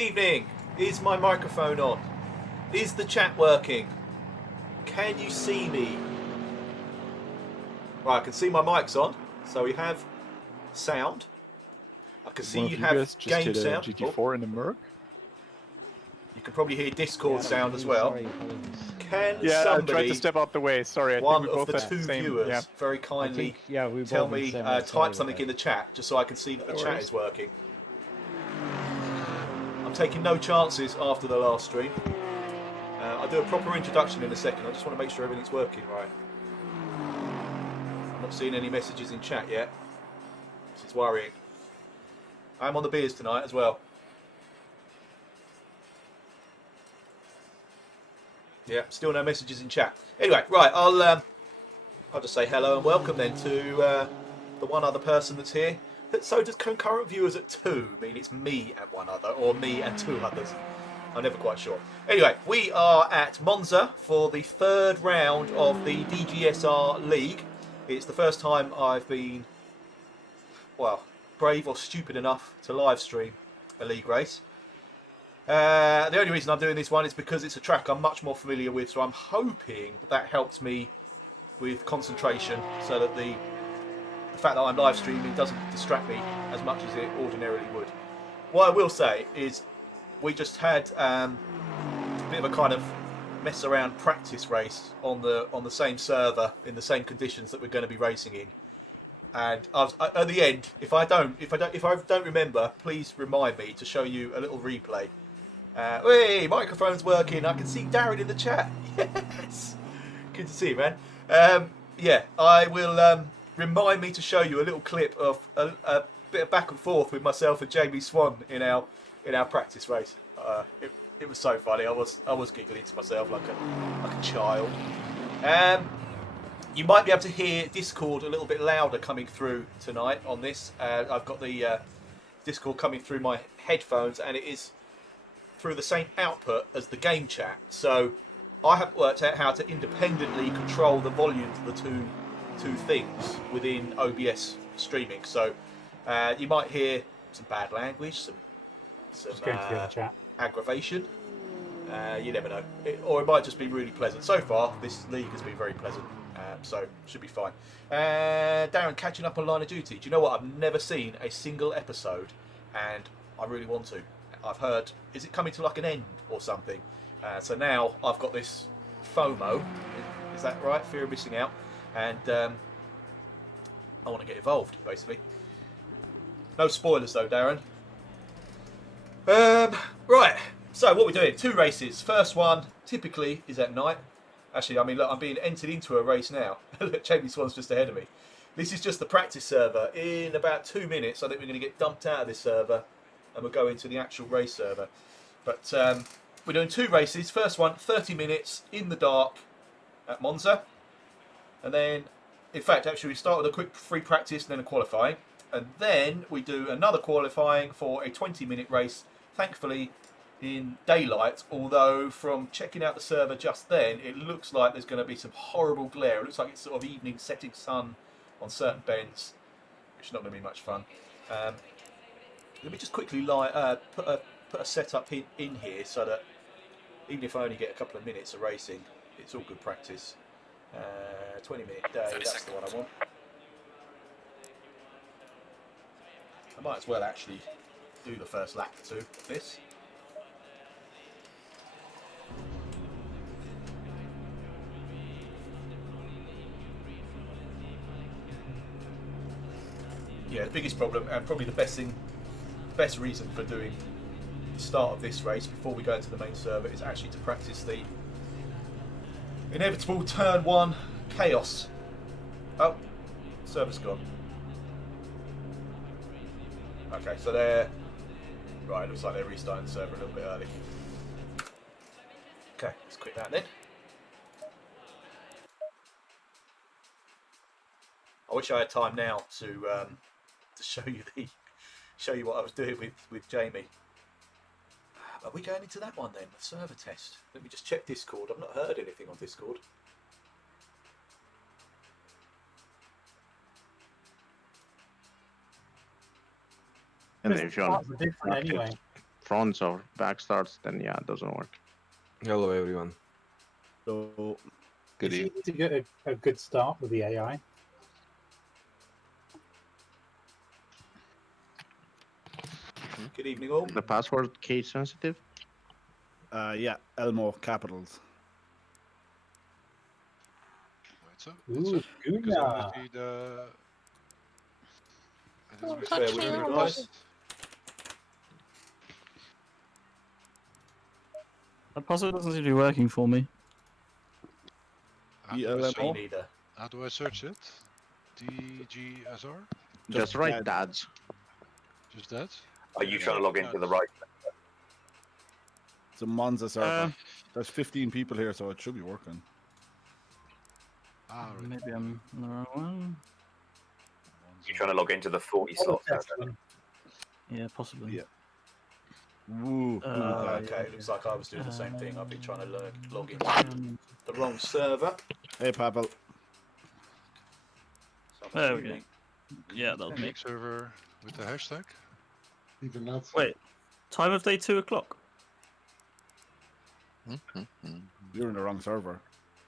evening. Is my microphone on? Is the chat working? Can you see me? Right, I can see my mic's on, so we have sound. I can see you have game sound. GT4 in the Merc. You can probably hear Discord sound as well. Can I tried somebody, to step out the way. Sorry, I one think we of both the had two same, viewers, very kindly tell me, type something in the chat just so I can see that the chat is working. I'm taking no chances after the last stream. I'll do a proper introduction in a second. I just want to make sure everything's working right. I'm not seeing any messages in chat yet. This is worrying. I'm on the beers tonight as well. Yeah, still no messages in chat. Anyway, right, I'll just say hello and welcome then to the one other person that's here. So does concurrent viewers at 2 mean it's me and one other, or me and 2 others? I'm never quite sure. Anyway, we are at Monza for the 3rd round of the DGSR League. It's the first time I've been, well, brave or stupid enough to live stream a league race. The only reason I'm doing this one is because it's a track I'm much more familiar with, so I'm hoping that helps me with concentration, so that the fact that I'm live streaming doesn't distract me as much as it ordinarily would. What I will say is we just had a bit of a kind of mess around practice race on the same server in the same conditions that we're going to be racing in. And at the end, if I don't remember, please remind me to show you a little replay. Hey, microphone's working. I can see Darren in the chat. Yes, good to see you, man. Yeah, I will remind me to show you a little clip of a bit of back and forth with myself and Jamie Swan in our practice race. It was so funny. I was giggling to myself like a child. You might be able to hear Discord a little bit louder coming through tonight on this. I've got the Discord coming through my headphones, and it is through the same output as the game chat. So I haven't worked out how to independently control the volumes of the two things within OBS streaming. So you might hear some bad language, some aggravation. You never know. Or it might just be really pleasant. So far, this league has been very pleasant. So should be fine. Darren, catching up on Line of Duty. Do you know what? I've never seen a single episode, and I really want to. I've heard, is it coming to like an end or something? So now I've got this FOMO. Is that right? Fear of missing out. And I want to get involved, basically. No spoilers though, Darren. Right. So what we're doing? 2 races. First one typically is at night. Actually, I mean, look, I'm being entered into a race now. Look, Jamie Swan's just ahead of me. This is just the practice server. In about 2 minutes, I think we're going to get dumped out of this server and we'll go into the actual race server. But we're doing 2 races. First one, 30 minutes in the dark at Monza. And then, in fact, actually, we start with a quick free practice and then a qualifying. And then we do another qualifying for a 20-minute race, thankfully in daylight, although from checking out the server just then, it looks like there's going to be some horrible glare. It looks like it's sort of evening setting sun on certain bends, which is not going to be much fun. Let me just quickly put a setup in here so that even if I only get a couple of minutes of racing, it's all good practice. 20-minute day, that's the one I want. I might as well actually do the first lap or 2 of this. Yeah, the biggest problem, and probably the best reason for doing the start of this race before we go into the main server is actually to practice the inevitable turn 1 chaos. Oh, server's gone. Okay, so they're right. Looks like they're restarting the server a little bit early. Okay, let's quit that then. I wish I had time now to show you what I was doing with Jamie. Are we going into that one then? The server test. Let me just check Discord. I've not heard anything on Discord. And they've shown different anyway. fronts or back starts, then yeah, it doesn't work. Hello, everyone. So, Good It's evening. easy to get a good start with the AI. good evening all. The password case sensitive. Yeah, Elmo capitals. Right, so Ooh, because I Guna. see the. It is Bear with me, guys. That puzzle doesn't seem to be working for me. How do I ELMO? Me search- neither. how do I search it? DGSR? Just write dads. Just that? Are you trying to log into the right? It's a Monza server. There's 15 people here, so it should be working. Ah, right. Maybe I'm on the wrong one. You're trying to log into the 40 slot server. Yeah, possibly. Yeah. Woo. Okay, it looks like I was doing the same thing. I've been trying to log into the wrong server. Hey, Pavel. So I'm There we assuming- Yeah, that was me. Make server with the hashtag. Even that's Wait, time of day 2 o'clock. You're in the wrong server.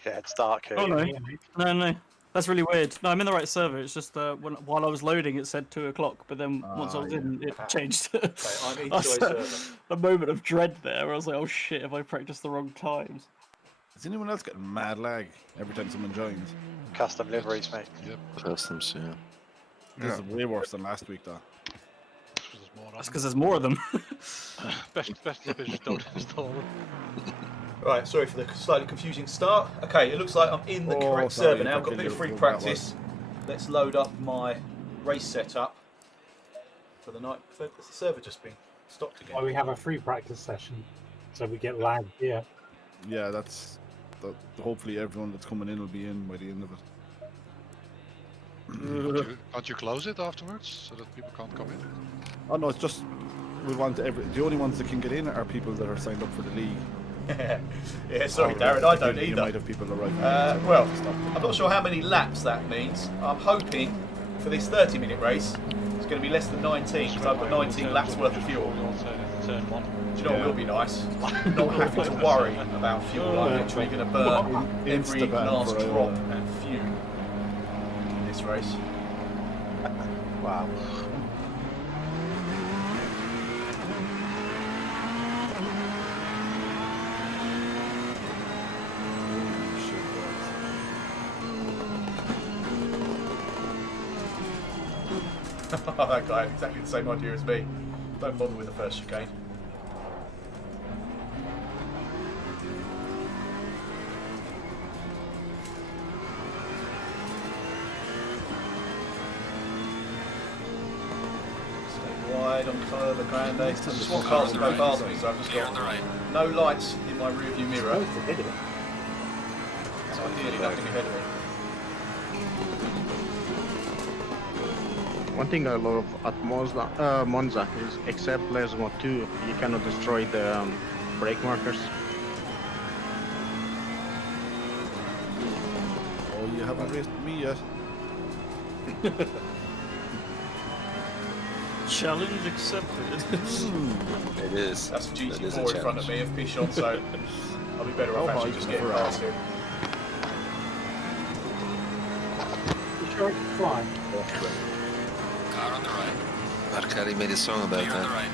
Yeah, it's dark here. Oh no, that's really weird. No, I'm in the right server. It's just while I was loading, it said 2 o'clock, but then once I was in, it changed. Okay, I'm into I a said- server. a moment of dread there. Where I was like, oh shit, have I practiced the wrong times? Is anyone else getting mad lag every time someone joins? Custom liveries, mate. Yep. Customs, yeah. This is way worse than last week, though. Because there's more That's on. because there's more of them. Best if I just don't install them. Right, sorry for the slightly confusing start. Okay, it looks like I'm in the Oh, correct sorry, server now. I've got a okay, bit of free you're- practice. Let's load up my race setup for the night. Has the server just been stopped again? Well, we have a free practice session, so we get lag here. Yeah, that's. Hopefully, everyone that's coming in will be in by the end of it. Can't you close it afterwards so that people can't come in? Oh no, it's just we want the only ones that can get in are people that are signed up for the league. Yeah, sorry, Darren, I don't You might either. have people that right. Well, I'm not sure how many laps that means. I'm hoping for this 30-minute race, it's going to be less than 19 because I've got 19 laps worth of fuel. Turn one. Do you know what will be nice? Not having to worry about fuel. I'm literally going to burn every Instaban last forever. drop and fume in this race. Wow. That guy had exactly the same idea as me. Don't bother with the first chicane. Stay wide on Curva Grande. Just want cars to go past me, so I've just got no lights in my rearview mirror. Close to hit it. So ideally nothing ahead of me. One thing I love at Monza is, except Lesmo 2, you cannot destroy the brake markers. Oh, you haven't raced me yet. Challenge accepted. It is. That's That is a GT4 in front of challenge. me of Pichon, so I'll be better off How actually high just is getting the past him. You sure it can fly? Arcadi made a song about that. I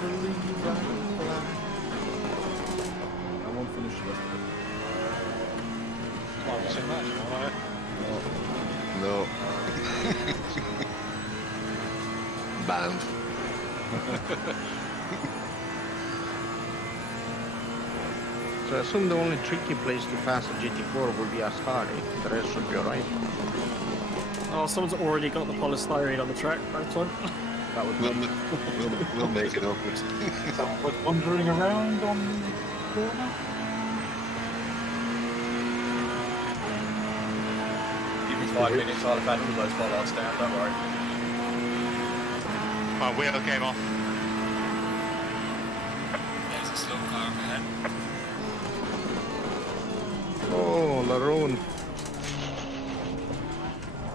believe I can fly. I won't finish the rest of it. Well, what's in that? No. Banned. So I assume the only tricky place to pass a GT4 will be Ascari. The rest should be alright. Oh, someone's already got the polystyrene on the track. That's one. That would We'll, be we'll make it awkward. Someone was wandering around on the corner. Give me 5 minutes, I'll have had all those bollards down, don't worry. My wheel came off. Oh, Laroon.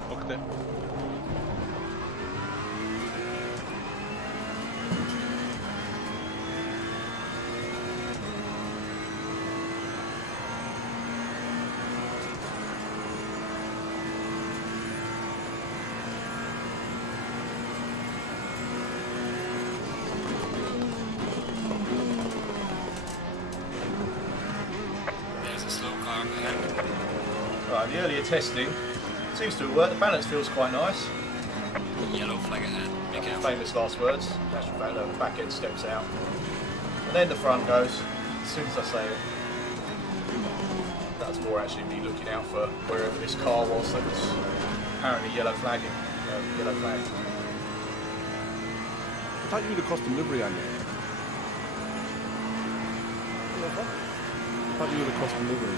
Looked it. Right, the earlier testing seems to have worked. The balance feels quite nice. Yellow flag ahead. Be careful. Famous last words. That's the fact that the back end steps out. And then the front goes. As soon as I say it. That's more actually me looking out for wherever this car was that was apparently yellow flagging. Yellow flag. I thought you were the custom livery, Andy. I thought you were the custom livery.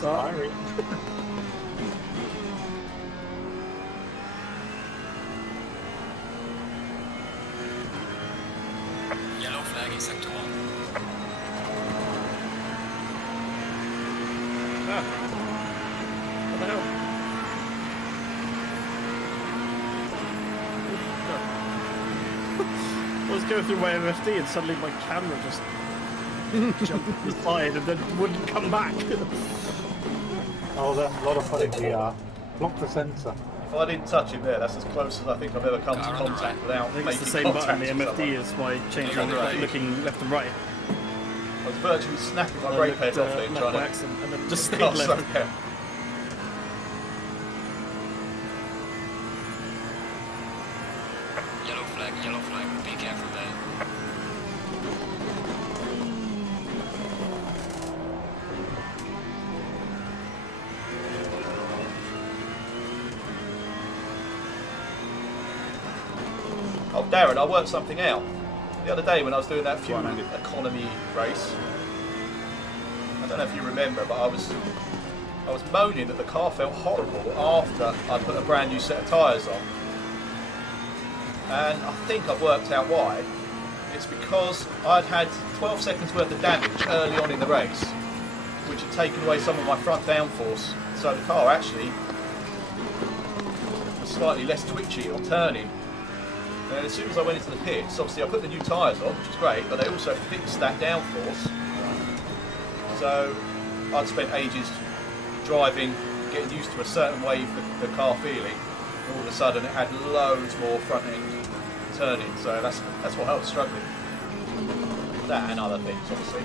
Sorry. Yellow flag in sector 1. What the hell? I was going through my MFD and suddenly my camera just jumped to the side and then wouldn't come back. Oh, that's a lot of fun in VR. Block the sensor. If I didn't touch him there, that's as close as I think I've ever come to contact without I think making it's the same contact button, the with MFD someone. is why changing Right. looking left and right. I was virtually snapping my I brake looked, pad off there left trying by to... accident and then just stayed Oh, left. sorry, yeah. Yellow flag. Be careful there. Oh, Darren, I worked something out. The other day when I was doing that fuel economy race, I don't know if you remember, but I was moaning that the car felt horrible after I put a brand new set of tyres on. And I think I've worked out why. It's because I'd had 12 seconds worth of damage early on in the race, which had taken away some of my front downforce. So the car actually was slightly less twitchy on turning. And as soon as I went into the pits, obviously I put the new tyres on, which is great, but they also fixed that downforce. So I'd spent ages driving, getting used to a certain way of the car feeling. All of a sudden it had loads more front end turning, so that's why I was struggling. That and other things, obviously.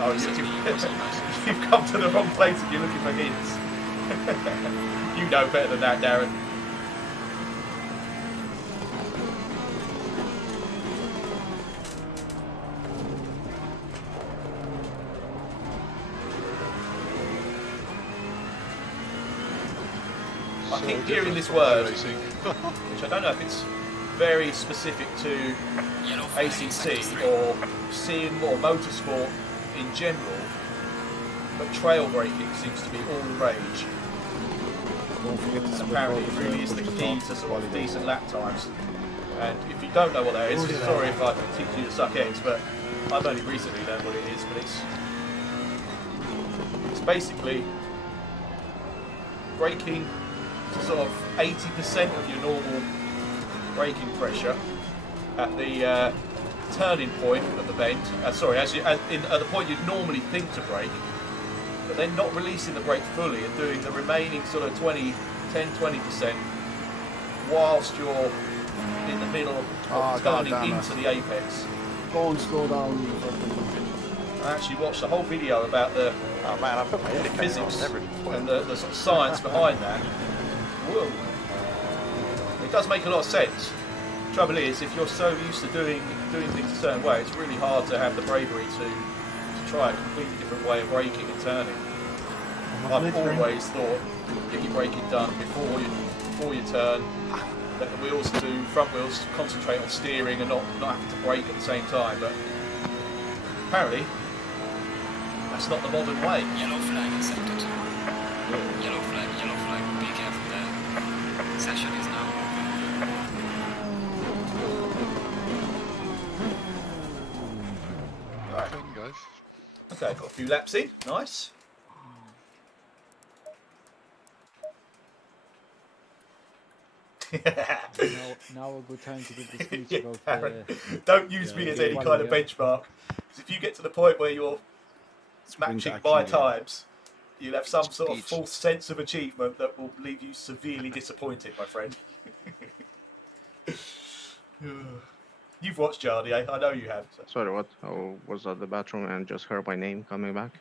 Oh, you've come to the wrong place if you're looking for hints. You know better than that, Darren. I keep hearing this word, which I don't know if it's very specific to ACC or sim or motorsport in general, but trail braking seems to be all the rage. And apparently it really is the key to sort of decent lap times. And if you don't know what that is, sorry if I teach you to suck eggs, but I've only recently learned what it is, but it's basically braking to sort of 80% of your normal braking pressure at the turning point of the bend. At the point you'd normally think to brake, but then not releasing the brake fully and doing the remaining sort of 10-20% whilst you're in the middle of turning into the apex. Go and slow down. I actually watched the whole video about the physics and the sort of science behind that. Whoa. It does make a lot of sense. The trouble is, if you're so used to doing things a certain way, it's really hard to have the bravery to try a completely different way of braking and turning. I've always thought, get your braking done before you turn. Let the wheels do front wheels, concentrate on steering and not having to brake at the same time. But apparently, that's not the modern way. Yellow flag in sector 2. Yellow flag, be careful there. Session is now open. Okay, got a few laps in. Nice. Now a good time to give the speech Yeah, about Aaron, don't use me as any kind of benchmark. Because if you get to the point where you're matching my times, you'll have some sort of false sense of achievement that will leave you severely disappointed, my friend. You've watched Jardy, eh? I know you have. So. Sorry, what? I was at the bathroom and just heard my name coming back.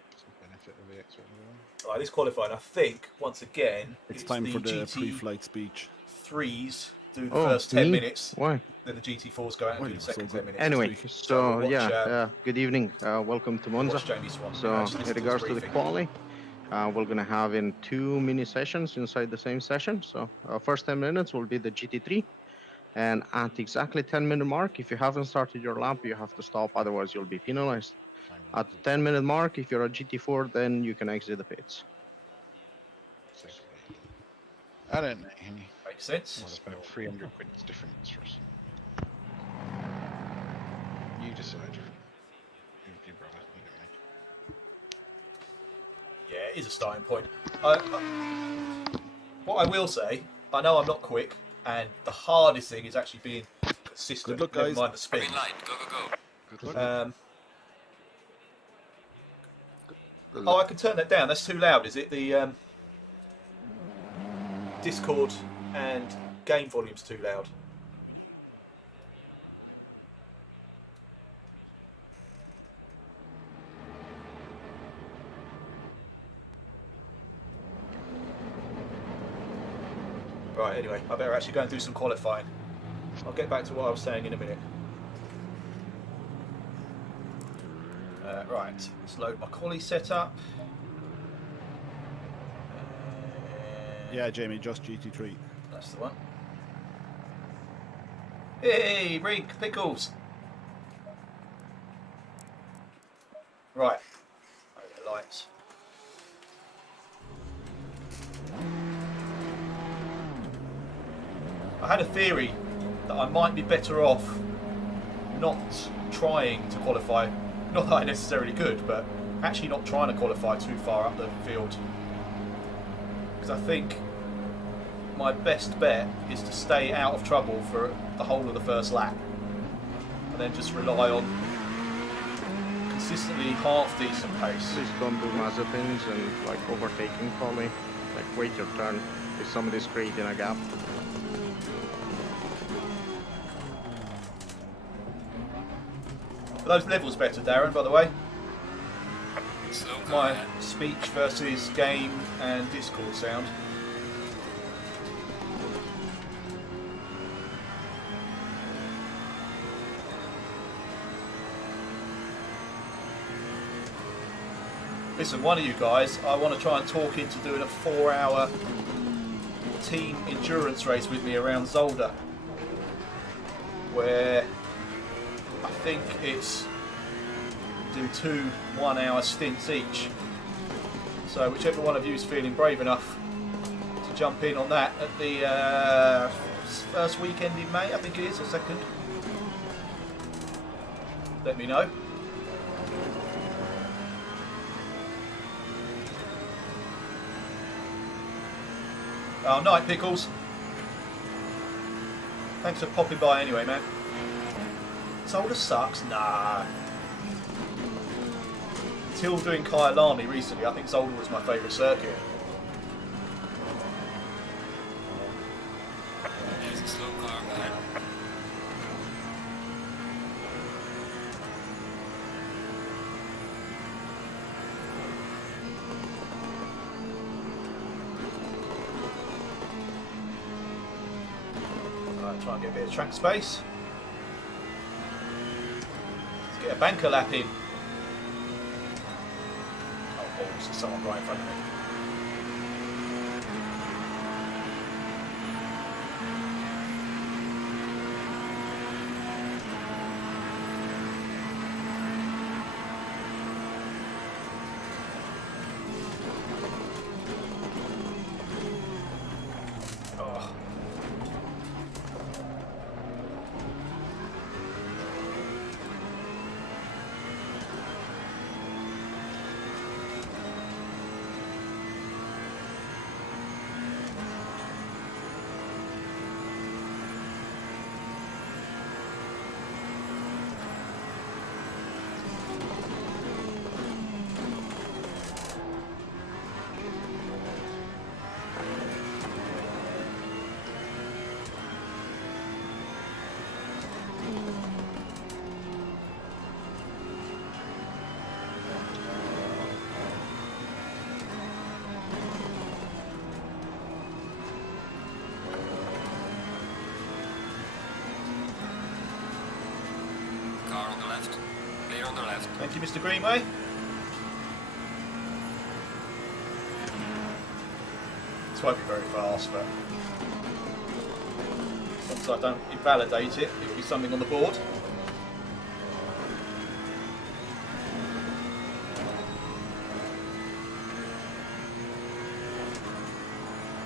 Right, this qualifying, I think, once again, It's time the for the GT pre-flight speech. 3s do the first 10 minutes. Why? Then the GT4s go out and do the second 10 minutes. Anyway, so we'll watch, good evening. Welcome to Monza. So in regards to the quali, we're going to have in 2 mini sessions inside the same session. So first 10 minutes will be the GT3. And at exactly 10-minute mark, if you haven't started your lap, you have to stop. Otherwise, you'll be penalized. At the 10-minute mark, if you're a GT4, then you can exit the pits. I don't know. Makes sense. It's about 300 quid's difference for us. You decide. You brother. You know. Yeah, it is a starting point. What I will say, I know I'm not quick, and the hardest thing is actually being consistent. Good luck, never guys. mind the speed. Green light, go, go, go. Good luck. Oh, I can turn that down. That's too loud, is it? The Discord and game volume's too loud. Right, anyway, I better actually go and do some qualifying. I'll get back to what I was saying in a minute. Right, let's load my quali setup. Yeah, Jamie, just GT3. That's the one. Hey, Rig, pickles. Right, over lights. I had a theory that I might be better off not trying to qualify. Not that I necessarily could, but actually not trying to qualify too far up the field. Because I think my best bet is to stay out of trouble for the whole of the first lap. And then just rely on consistently half decent pace. Please don't do Mazepins and like overtaking probably. Like wait your turn if somebody's creating a gap. Are those levels better, Darren, by the way? Slow My car. speech versus game and Discord sound. Listen, one of you guys, I want to try and talk into doing a 4-hour team endurance race with me around Zolder, where I think it's do 2 1-hour stints each. So whichever one of you is feeling brave enough to jump in on that at the first weekend in May, I think it is, or second, let me know. Oh, night, Pickles. Thanks for popping by anyway, man. Zolder sucks? Nah. Until doing Kyalami recently, I think Zolder was my favourite circuit. There's a slow car, man. Alright, try and get a bit of track space. Let's get a banker lap in. Oh, balls, there's someone right in front of me. Oh. left. Clear on the left. Thank you, Mr. Greenway. This won't be very fast, but as long as I don't invalidate it, it'll be something on the board.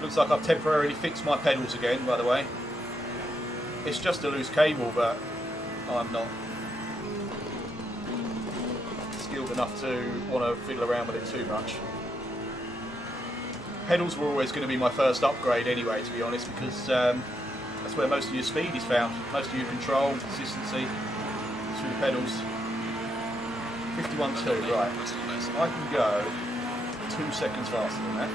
Looks like I've temporarily fixed my pedals again, by the way. It's just a loose cable, but I'm not skilled enough to want to fiddle around with it too much. Pedals were always going to be my first upgrade anyway, to be honest, because that's where most of your speed is found. Most of your control, consistency, through the pedals. 51.2, right. I can go 2 seconds faster than that.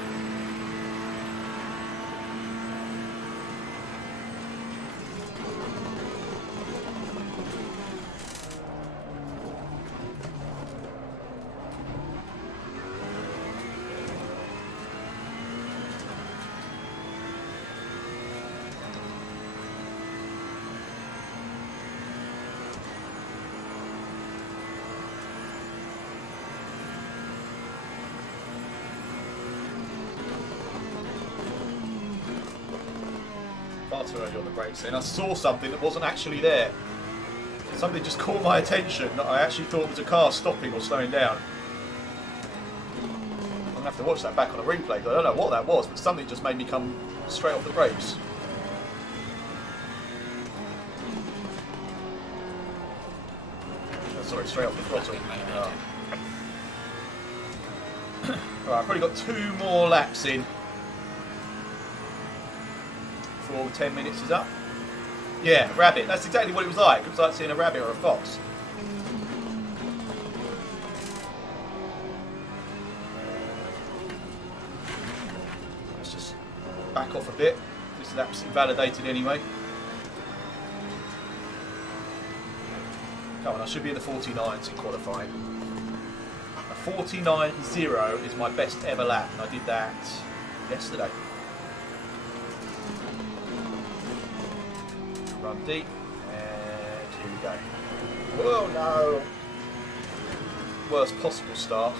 Far too early on the brakes then. I saw something that wasn't actually there. Something just caught my attention that I actually thought was a car stopping or slowing down. I'm going to have to watch that back on a replay, because I don't know what that was, but something just made me come straight off the brakes. Oh, sorry, straight off the throttle. Oh. Right, I've probably got 2 more laps in before 10 minutes is up. Yeah, rabbit. That's exactly what it was like. It was like seeing a rabbit or a fox. Let's just back off a bit. This lap's invalidated anyway. Come on, I should be in the 49s in qualifying. A 49.0 is my best ever lap, and I did that yesterday. Run deep, and here we go. Whoa, no! Worst possible start.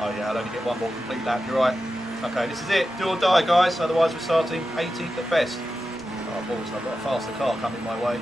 Oh yeah, I'll only get 1 more complete lap, you're right. Okay, this is it, do or die guys, otherwise we're starting 18th at best. Oh balls, I've got a faster car coming my way.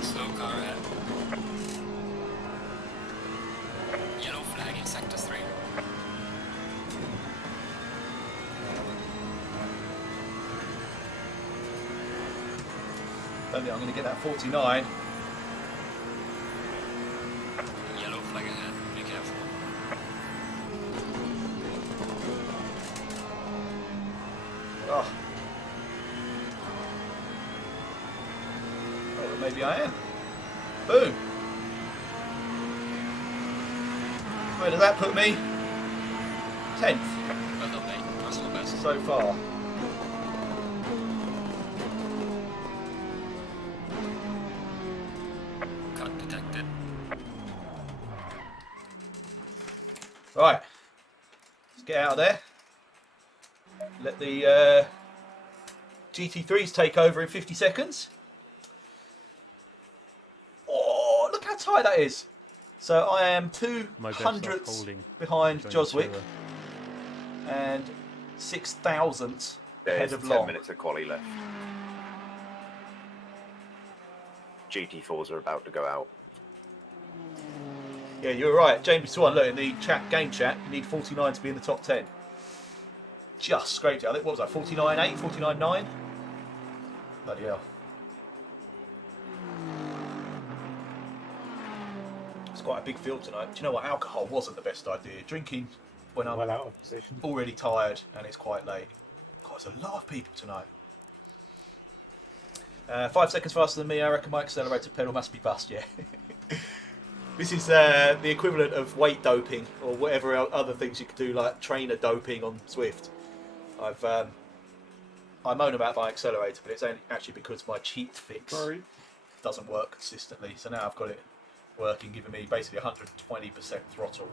Slow car ahead. Yellow flag in sector 3. Don't think I'm going to get that 49. Yellow flag ahead. Be careful. Oh. Oh, well, maybe I am. Boom. Where does that put me? 10th Well done, mate. Personal best. so far. Cut detected. Right. Let's get out of there. Let the GT3s take over in 50 seconds. Oh, look how tight that is. So I am 200ths behind Joswick. and 6,000th ahead There's of 10 Long. minutes of quali left. GT4s are about to go out. Yeah, you're right. Jamie Swan, look, in the game chat, you need 49 to be in the top 10. Just scraped it. I think, what was that, 49.8, 49.9? Bloody hell. It's quite a big field tonight. Do you know what? Alcohol wasn't the best idea. Drinking when I'm Well out of position. already tired and it's quite late. God, there's a lot of people tonight. 5 seconds faster than me. I reckon my accelerator pedal must be bust, yeah. This is the equivalent of weight doping or whatever other things you could do, like trainer doping on Swift. I moan about my accelerator, but it's actually because my cheat fix doesn't work consistently. So now I've got it working, giving me basically 120% throttle.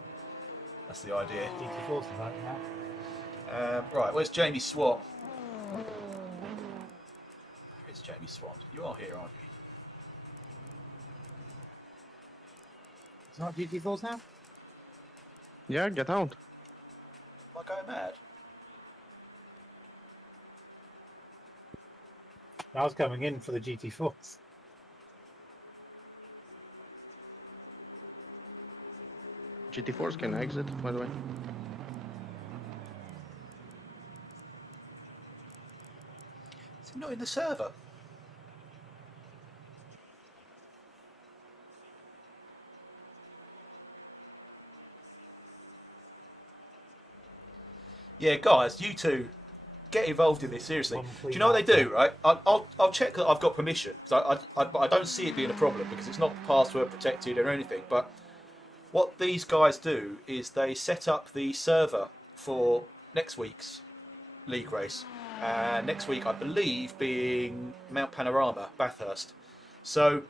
That's the idea. GT4's tonight now. Right, where's Jamie Swan? Where's Jamie Swan? You are here, aren't you? It's not GT4's now? Yeah, get out. Am I going mad? I was coming in for the GT4s. GT4s can exit, by the way. Is it not in the server? Yeah, guys, you two get involved in this seriously. Do you know what they do? Right, I'll check that I've got permission because I don't see it being a problem because it's not password protected or anything. But what these guys do is they set up the server for next week's league race. Next week, I believe, being Mount Panorama, Bathurst. So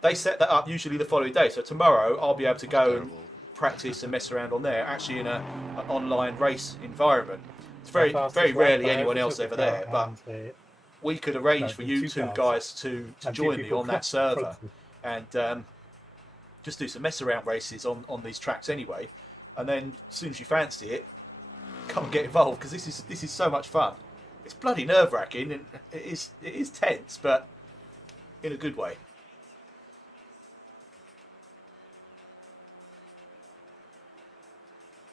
they set that up usually the following day. So tomorrow, I'll be able to go and practice and mess around on there, actually in an online race environment. It's very rarely anyone else ever there, but we could arrange for you two guys to join me on that server and just do some mess around races on these tracks anyway. And then as soon as you fancy it, come and get involved because this is so much fun. It's bloody nerve-wracking and it is tense, but in a good way.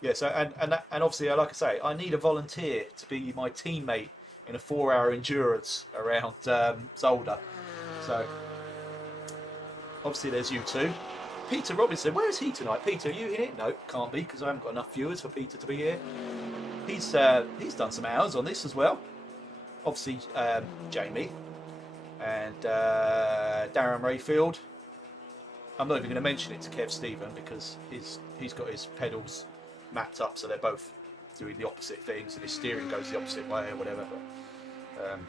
Yeah, so and obviously, like I say, I need a volunteer to be my teammate in a 4-hour endurance around Zolder. So obviously, there's you two. Peter Robinson, where is he tonight? Peter, are you in it? No, can't be because I haven't got enough viewers for Peter to be here. He's done some hours on this as well. Obviously, Jamie and Darren Rayfield. I'm not even going to mention it to Kev Stephen because he's got his pedals mapped up so they're both doing the opposite things and his steering goes the opposite way or whatever. But,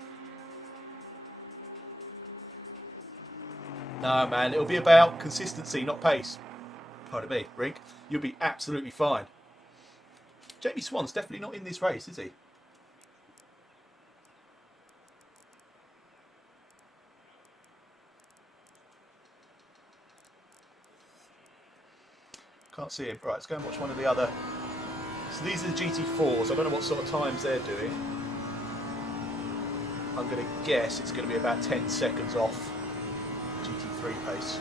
no, man, it'll be about consistency, not pace. Pardon me, Rink. You'll be absolutely fine. Jamie Swan's definitely not in this race, is he? Can't see him. Right, let's go and watch one of the other. So these are the GT4s. I don't know what sort of times they're doing. I'm going to guess it's going to be about 10 seconds off GT3 pace.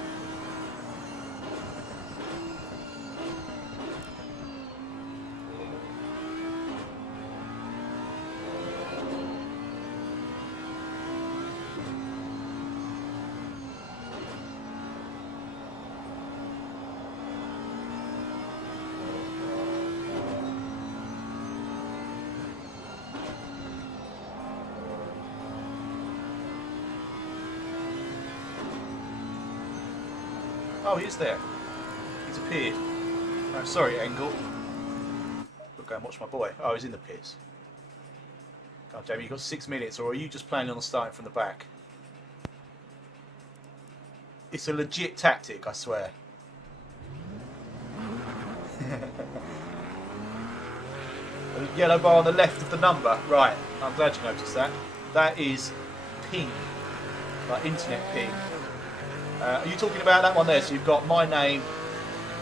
Oh, he is there. He's appeared. Oh, sorry, Engel. We'll go and watch my boy. Oh, he's in the pits. God, Jamie, you've got 6 minutes, or are you just planning on starting from the back? It's a legit tactic, I swear. The yellow bar on the left of the number. Right, I'm glad you noticed that. That is ping. Like internet ping. Are you talking about that one there? So you've got my name,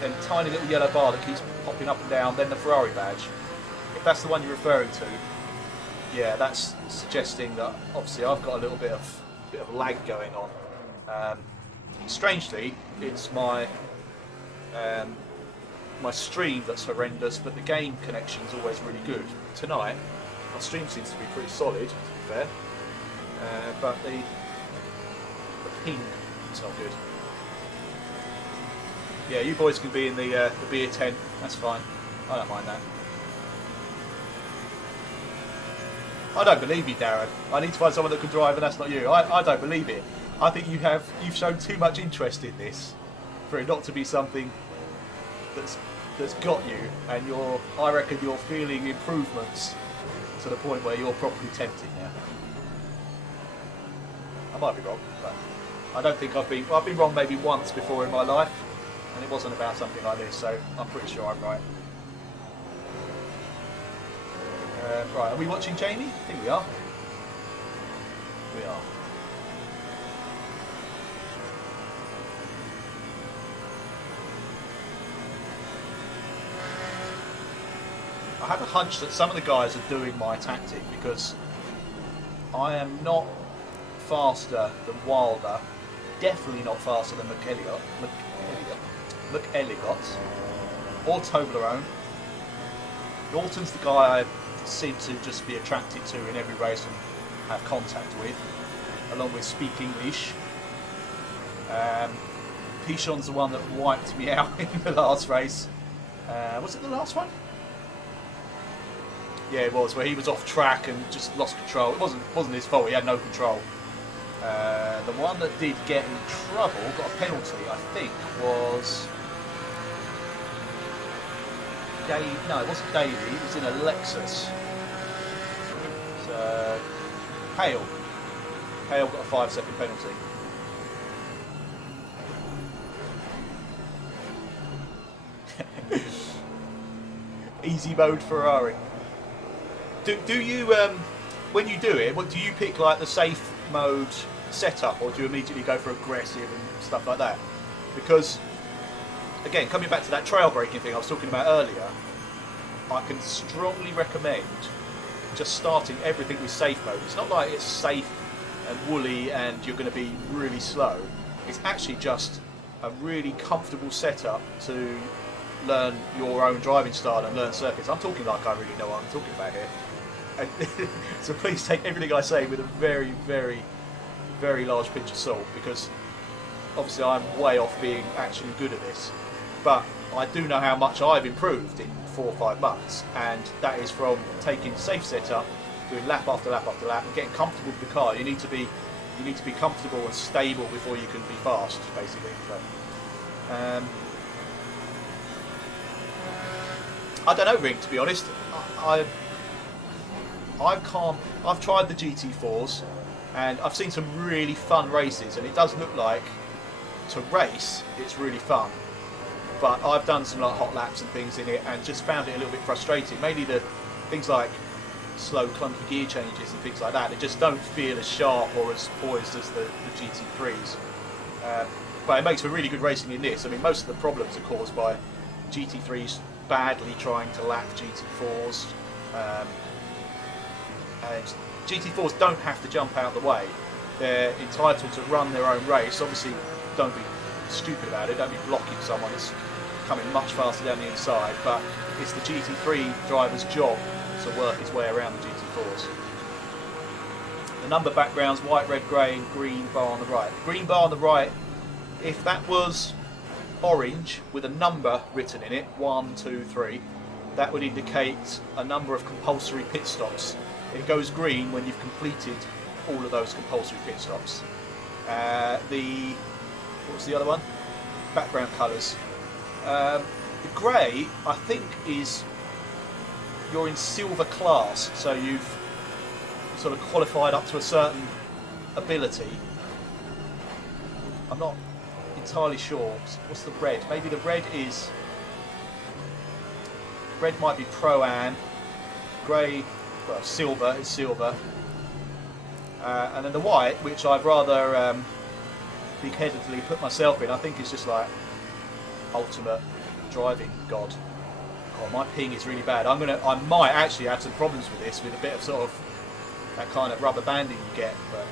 then tiny little yellow bar that keeps popping up and down, then the Ferrari badge. if that's the one you're referring to, yeah, that's suggesting that obviously I've got a little bit of lag going on. Strangely, it's my my stream that's horrendous, but the game connection's always really good. Tonight, my stream seems to be pretty solid, to be fair, but the ping is not good. Yeah, you boys can be in the beer tent. That's fine. I don't mind that. I don't believe you, Darren. I need to find someone that can drive, and that's not you. I don't believe it. I think you've shown too much interest in this for it not to be something that's got you, and I reckon you're feeling improvements to the point where you're properly tempted now. I might be wrong, but I don't think I've been wrong maybe once before in my life, and it wasn't about something like this, so I'm pretty sure I'm right. Right, are we watching Jamie? I think we are. We are. I have a hunch that some of the guys are doing my tactic because I am not faster than Wilder, definitely not faster than McElligott or Toblerone. Norton's the guy I seem to just be attracted to in every race and have contact with, along with Speak English. Pichon's the one that wiped me out in the last race. Was it the last one? Yeah, it was, where he was off track and just lost control. It wasn't his fault, he had no control. The one that did get in trouble, got a penalty, I think, was... No, it wasn't Davey, it was in a Lexus. So, Hale got a 5-second penalty. Easy mode Ferrari. Do you when you do it, what do you pick, like the safe mode setup, or do you immediately go for aggressive and stuff like that? Because again, coming back to that trail braking thing I was talking about earlier, I can strongly recommend just starting everything with safe mode. It's not like it's safe and woolly and you're going to be really slow. It's actually just a really comfortable setup to learn your own driving style and learn circuits. I'm talking like I really know what I'm talking about here. And so please take everything I say with a very, very, very large pinch of salt, because obviously I'm way off being actually good at this. But I do know how much I've improved in 4 or 5 months, and that is from taking safe setup, doing lap after lap after lap, and getting comfortable with the car. You need to be comfortable and stable before you can be fast, basically. But, I don't know, Ring, to be honest. I've tried the GT4s and I've seen some really fun races, and it does look like to race it's really fun. But I've done some like hot laps and things in it and just found it a little bit frustrating. Mainly the things like slow clunky gear changes and things like that. They just don't feel as sharp or as poised as the GT3s. But it makes for really good racing in this. I mean, most of the problems are caused by GT3s badly trying to lap GT4s. And GT4s don't have to jump out of the way. They're entitled to run their own race. Obviously, don't be stupid about it. Don't be blocking someone that's coming much faster down the inside. But it's the GT3 driver's job to work his way around the GT4s. The number backgrounds, white, red, grey, and green bar on the right. The green bar on the right, if that was orange with a number written in it, 1, 2, 3, that would indicate a number of compulsory pit stops. It goes green when you've completed all of those compulsory pit stops. What was the other one? Background colours. The grey, I think, is you're in silver class, so you've sort of qualified up to a certain ability. I'm not entirely sure. What's the red? Maybe the red is... Red might be Pro-Am. Grey, well, silver is silver. And then the white, which I've rather big-headedly put myself in, I think is just like ultimate driving god Oh, my ping is really bad. I might actually have some problems with this, with a bit of sort of that kind of rubber banding you get, but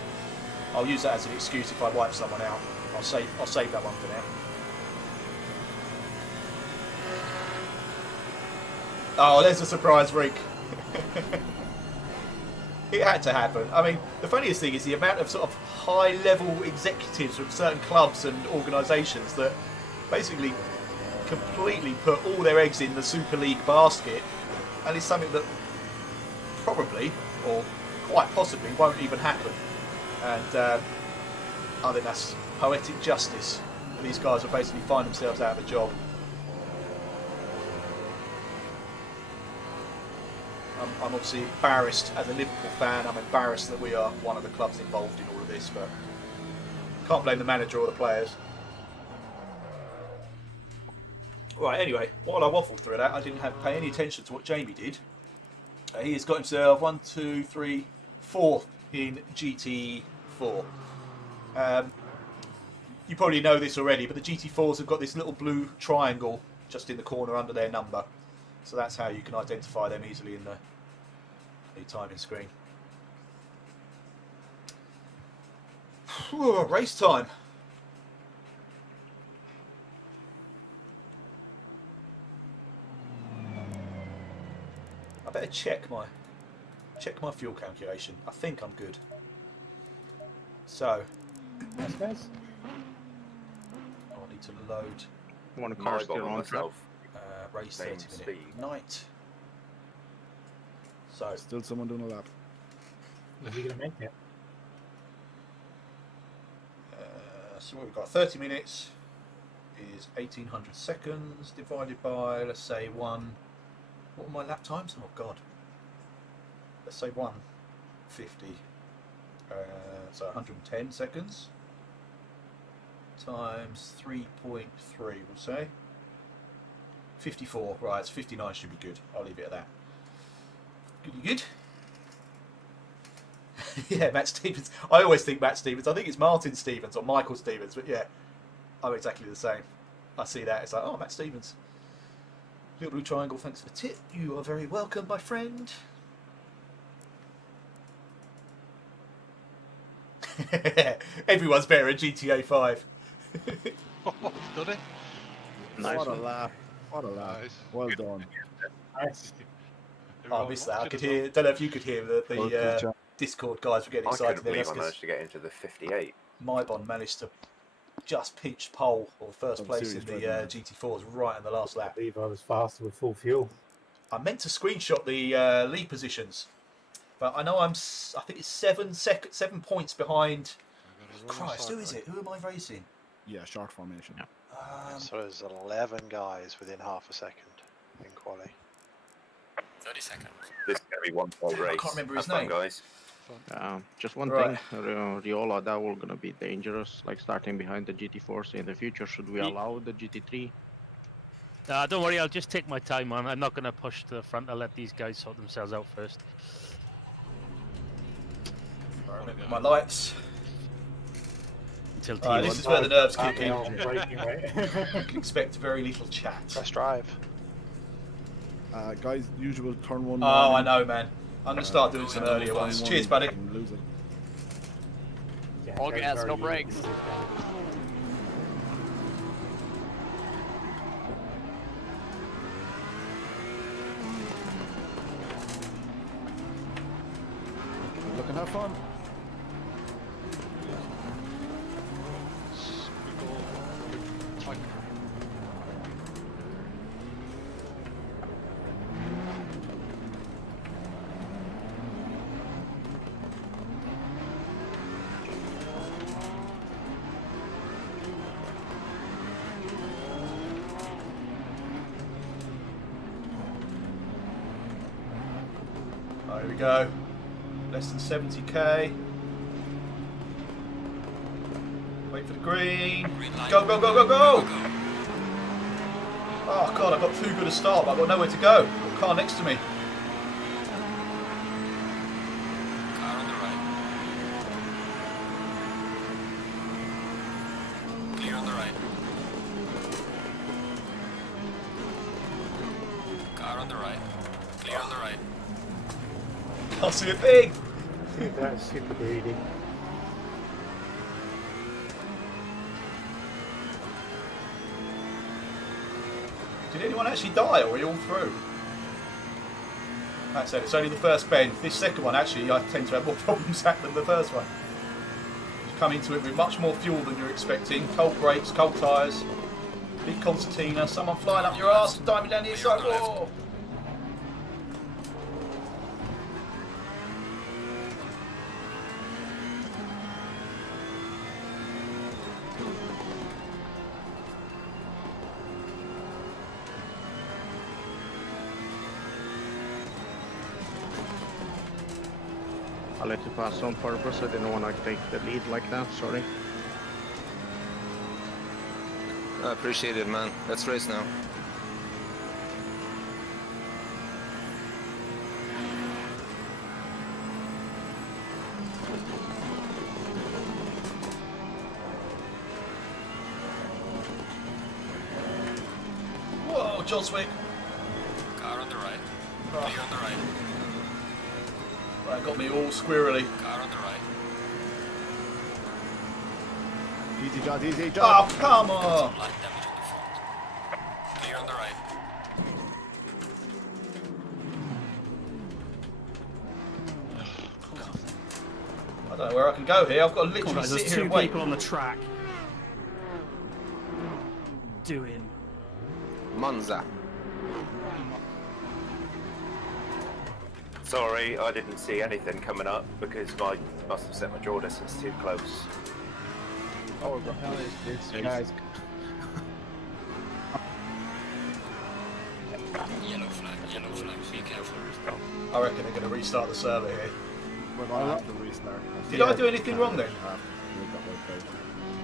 I'll use that as an excuse if I wipe someone out. I'll save that one for now. Oh, there's a surprise rig. It had to happen. I mean, the funniest thing is the amount of sort of high-level executives from certain clubs and organisations that basically completely put all their eggs in the Super League basket, and it's something that probably, or quite possibly, won't even happen. And I think that's poetic justice. These guys will basically find themselves out of a job. I'm obviously embarrassed as a Liverpool fan. I'm embarrassed that we are one of the clubs involved in all of this, but can't blame the manager or the players. Right, anyway, while I waffled through that, I didn't pay any attention to what Jamie did. He has got himself 1, 2, 3, 4th in GT4. You probably know this already, but the GT4s have got this little blue triangle just in the corner under their number. So that's how you can identify them easily in the timing screen. Race time. I better check my fuel calculation. I think I'm good. So, Nice, guys. I need to load One car still on track. race 30 minute night. So Still someone doing a lap. Are you going to make it? So what we've got, 30 minutes is 1800 seconds divided by, let's say, what are my lap times? Oh God. Let's say 150. So 110 seconds times 3.3, we'll say. 54, right, it's 59 should be good. I'll leave it at that. Good. Yeah, Matt Stevens. I always think Matt Stevens. I think it's Martin Stevens or Michael Stevens, but yeah, I'm exactly the same. I see that. It's like, oh, Matt Stevens. Little blue triangle, thanks for the tip. You are very welcome, my friend. Everyone's better at GTA 5. Done it? Nice What a one. laugh. What a laugh. Nice. Well done. Nice. Oh, I missed that. I could hear. Don't know if you could hear the Discord guys were getting I excited. couldn't There. believe That's I 'cause managed to get into the 58. Mybon managed to just pinch pole or first I'm place in serious the right now. GT4s right in the last I lap. believe I was faster with full fuel. I meant to screenshot the lead positions, but I know I think it's 7 points behind. Christ, who is it? Who am I racing? Yeah, short formation. So there's 11 guys within half a second in quali. 30 seconds. This is going to be one point race. I can't remember his Have fun, name. guys. Just one Right. thing, Riola, that will gonna be dangerous, like starting behind the GT4s in the future. Should we allow the GT3? Don't worry, I'll just take my time, man. I'm not going to push to the front. I'll let these guys sort themselves out first. I remember my lights. Until This T1. is where the nerves kick Okay, in. on braking, right? You can expect very little chat. Press drive. Guys, usual turn one. Oh, I warning. know, man. I'm going to start doing some earlier ones. Turn Cheers, one buddy. and lose it. Yeah, All very, gas, very no easy. brakes. Good luck and have fun. Oh, here we go. Less than 70k. Wait for the green. Go, go, go, go, go! Oh god, I've got too good a start, but I've got nowhere to go. Got a car next to me. Car on the right. Clear on the right. Car Car on the right. Clear on the right. Can't see a thing. That's super greedy. Did anyone actually die, or are you all through? Like I said, it's only the first bend. This second one, actually, I tend to have more problems at than the first one. You come into it with much more fuel than you're expecting. Cold brakes, cold tyres, big concertina, someone flying up your arse and diving down the inside wall. I let you pass on purpose. I didn't want to take the lead like that. Sorry. I appreciate it, man. Let's race now. Whoa, Joswick. Car on the right. Clear on the right. Right, got me all squirrely. Car on the right. Easy, John. Easy, John. Oh, come on. Light damage on the front. Clear on the right. I don't know where I can go here. I've got to literally Right, sit there's here two and wait. people on the track. Doing. Monza. Sorry, I didn't see anything coming up because I must have set my draw distance too close. Oh, the hell is this, guys? Yellow flag, be careful. I reckon they're going to restart the server here. We're going to have to restart. Did I do anything wrong then? We got wiped out.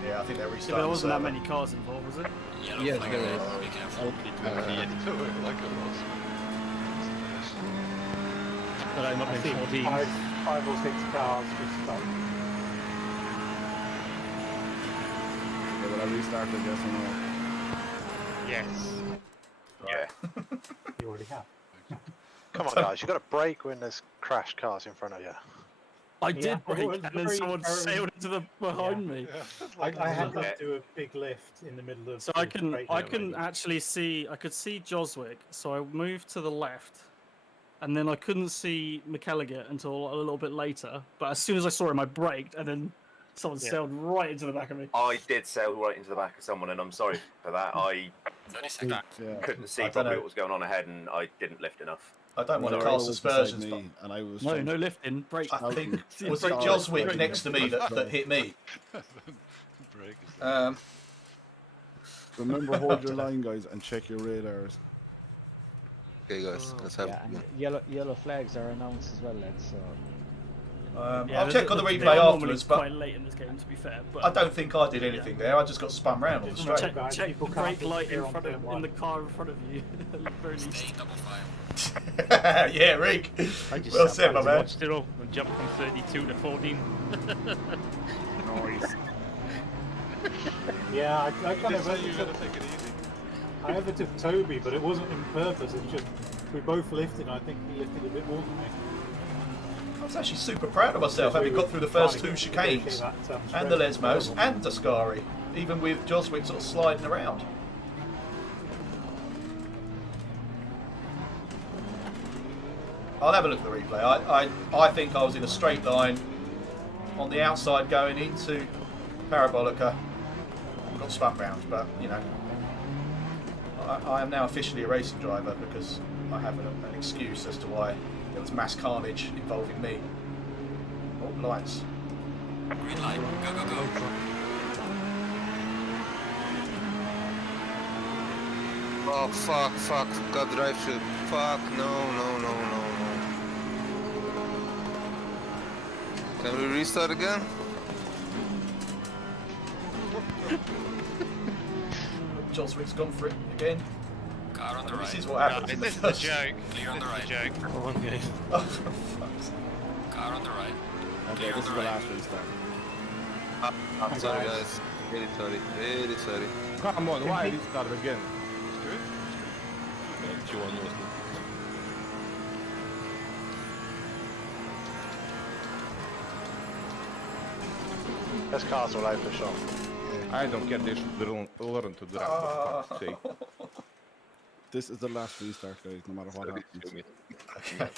Yeah, I think they're Yeah, restarting but there the wasn't that server. many cars involved, was it? Yellow Yes, flag there ahead, is. be careful. Like it was. But I'm up I in think 14. five or six cars just stopped. Okay, will I restart it, yes or no? Yes. Yeah. You already have. Come on, guys, you've got to brake when there's crashed cars in front of you. I Yeah, did it brake, was and then very, someone very- sailed into the behind me. I had Yeah. to do a big lift in the middle of. So the I can braking. actually see, I could see Joswick, so I moved to the left, and then I couldn't see McElligott until a little bit later. But as soon as I saw him, I braked, and then someone sailed right into the back of me. I did sail right into the back of someone, and I'm sorry for that. I 30 seconds. Yeah. couldn't see I don't probably know. what was going on ahead, and I didn't lift enough. I don't want to Sorry, cast was beside aspersions, but me, and I was No, trying no to- lifting, brake. I think Yeah, was it brake- Joswick brake. next to me that hit me? Break is Remember, hold your line, guys, and check your radars. Okay, guys, let's have. Yeah, and yellow flags are announced as well, lads. So Yeah, I'll check on the they replay are normally afterwards, but quite late in this game, to be fair. But I don't think I did anything there. I just got spun round on the straight. check, Guys, check people the can't brake light interfere in on front turn of one. in the car in front of you. At the very least. Stay double file. Yeah, Rick. I just Well sat said, back my and man. watched it all and jumped from 32 to 14. Nice. Yeah, I kind You of. gotta take it easy. I overtook Toby, but it wasn't in purpose. It's just we both lifted. I think he lifted a bit more than me. I was actually super proud of myself having got through the first two chicanes and the Lesmos and Dascari, even with Joswick sort of sliding around. I'll have a look at the replay. I think I was in a straight line on the outside going into Parabolica. Got spun round, but you know, I am now officially a racing driver because I have an excuse as to why there was mass carnage involving me. Oh, lights. Green light. Go, go, go. Oh fuck! Got drive through. Fuck! No! Can we restart again? Joswick's gone for it again. Car on the This right. is what happens. in the This is the first- joke. Clear on the right. Joke. One game. Oh, for fuck's sake. Car on the right. Okay, this is the last restart. I'm sorry, guys. Really sorry. Come on, why restart again? Чего не успел? There's cars all over the shop. I don't care. They should learn to drive. For fuck's sake. This is the last restart, guys. No matter what happens. Okay.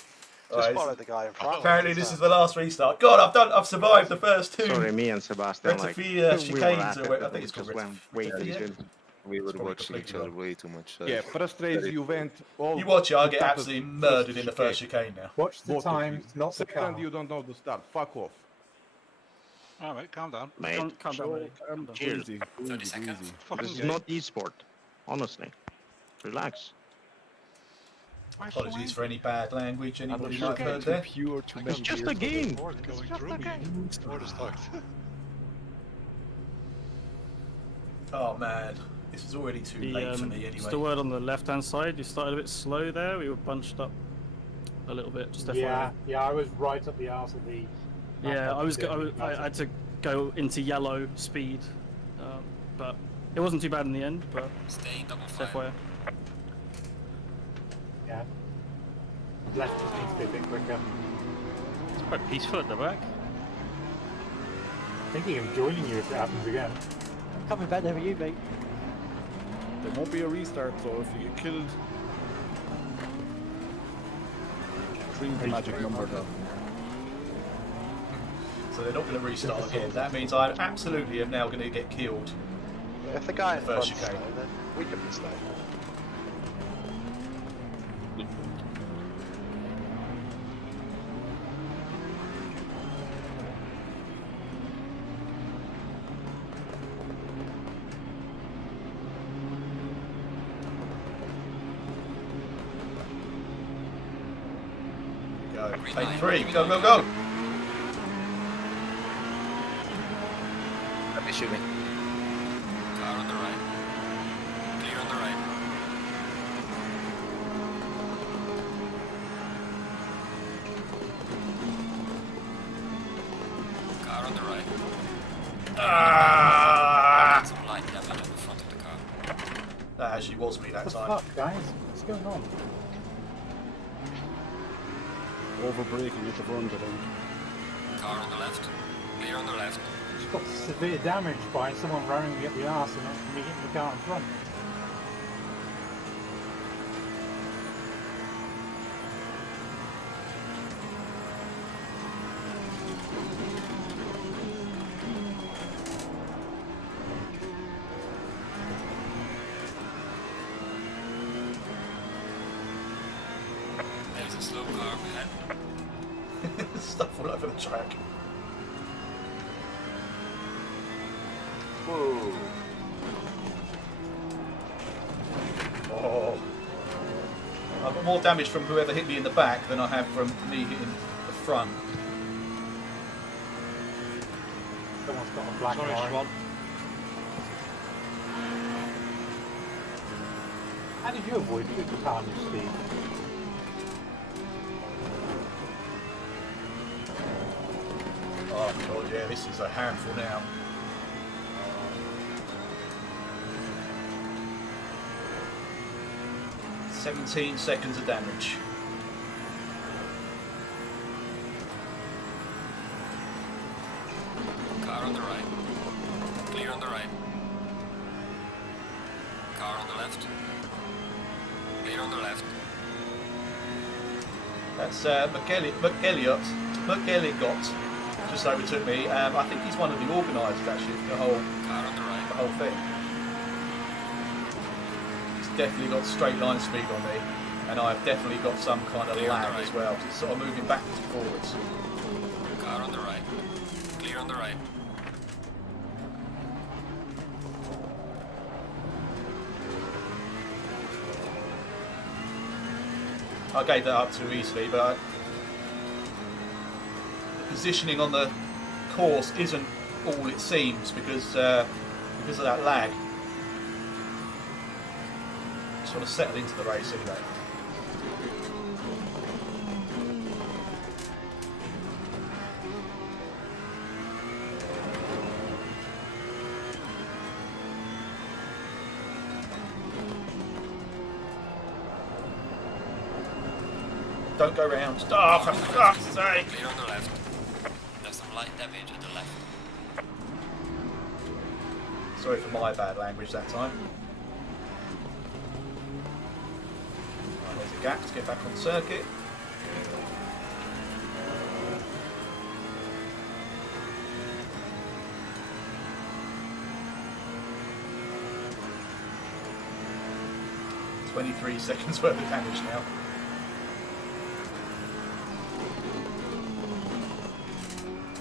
Just follow the guy in front. Apparently, this is the last restart. God, I've survived the first two. Sorry, me and Sebastian. Chicanes. I think it's called We were watching each other way too much. Yeah, frustrated. You went. You watch it, I get absolutely murdered in the first chicane now. Watch the Both of time, you. not the car. Second, you don't know the start. Fuck off. Alright, calm down. Mate, Calm down, mate. Calm down. cheers. Easy, 30 easy, seconds. easy. This is not e-sport. Honestly, relax. Apologies for any bad language anybody not might have heard too there. pure too It's many just beers a game. Going through me. Sport is start. Oh man, this is already too late for me anyway. Just a word on the left-hand side. You started a bit slow there. We were bunched up a little bit. Just FYI. Yeah, I was right up the arse of the. Yeah, I had to go into yellow speed, but it wasn't too bad in the end. But Stay double just fire. FYI. Yeah. Left just needs to be a bit quicker. It's quite peaceful at the back. Thinking of joining you if it happens again. Coming back there with you, mate. There won't be a restart, so if you get killed, dream the magic number down. So they're not going to restart again. That means I absolutely am now going to get killed. If the guy in front First slow, chicane. then we can be slow. Go. Take three. Go, go, go. Let me shoot me. Car on the right. Clear on the right. Car on the right. Some light damage on the front of the car. That actually was me that What the time. fuck, guys? What's going on? Over braking at the front, I think. Car on the left. Clear on the left. Just got severe damage by someone ramming me up the arse and not me hitting the car in front. There's a slow car up ahead. Stuff all over the track. Whoa. Oh. I've got more damage from whoever hit me in the back than I have from me hitting the front. Someone's got a black line. How did you avoid the carnage, Steve? Oh god, yeah, this is a handful now. "17 seconds of damage." Car on the right. Clear on the right. Car on the left. Clear on the left. That's McElligott just overtook me. I think he's one of the organisers actually for the whole Car on the right. thing. He's definitely got straight line speed on me, and I've definitely got some kind of Clear on the lag right. as well. It's sort of moving backwards and forwards. Car on the right. Clear on the right. I gave that up too easily, but the positioning on the course isn't all it seems because of that lag. Sort of settle into the race anyway. Don't go round. Oh, for fuck's sake! Clear on the left. There's some light damage at the left. Sorry for my bad language that time. Right, there's a gap to get back on circuit. .23 seconds worth of damage now.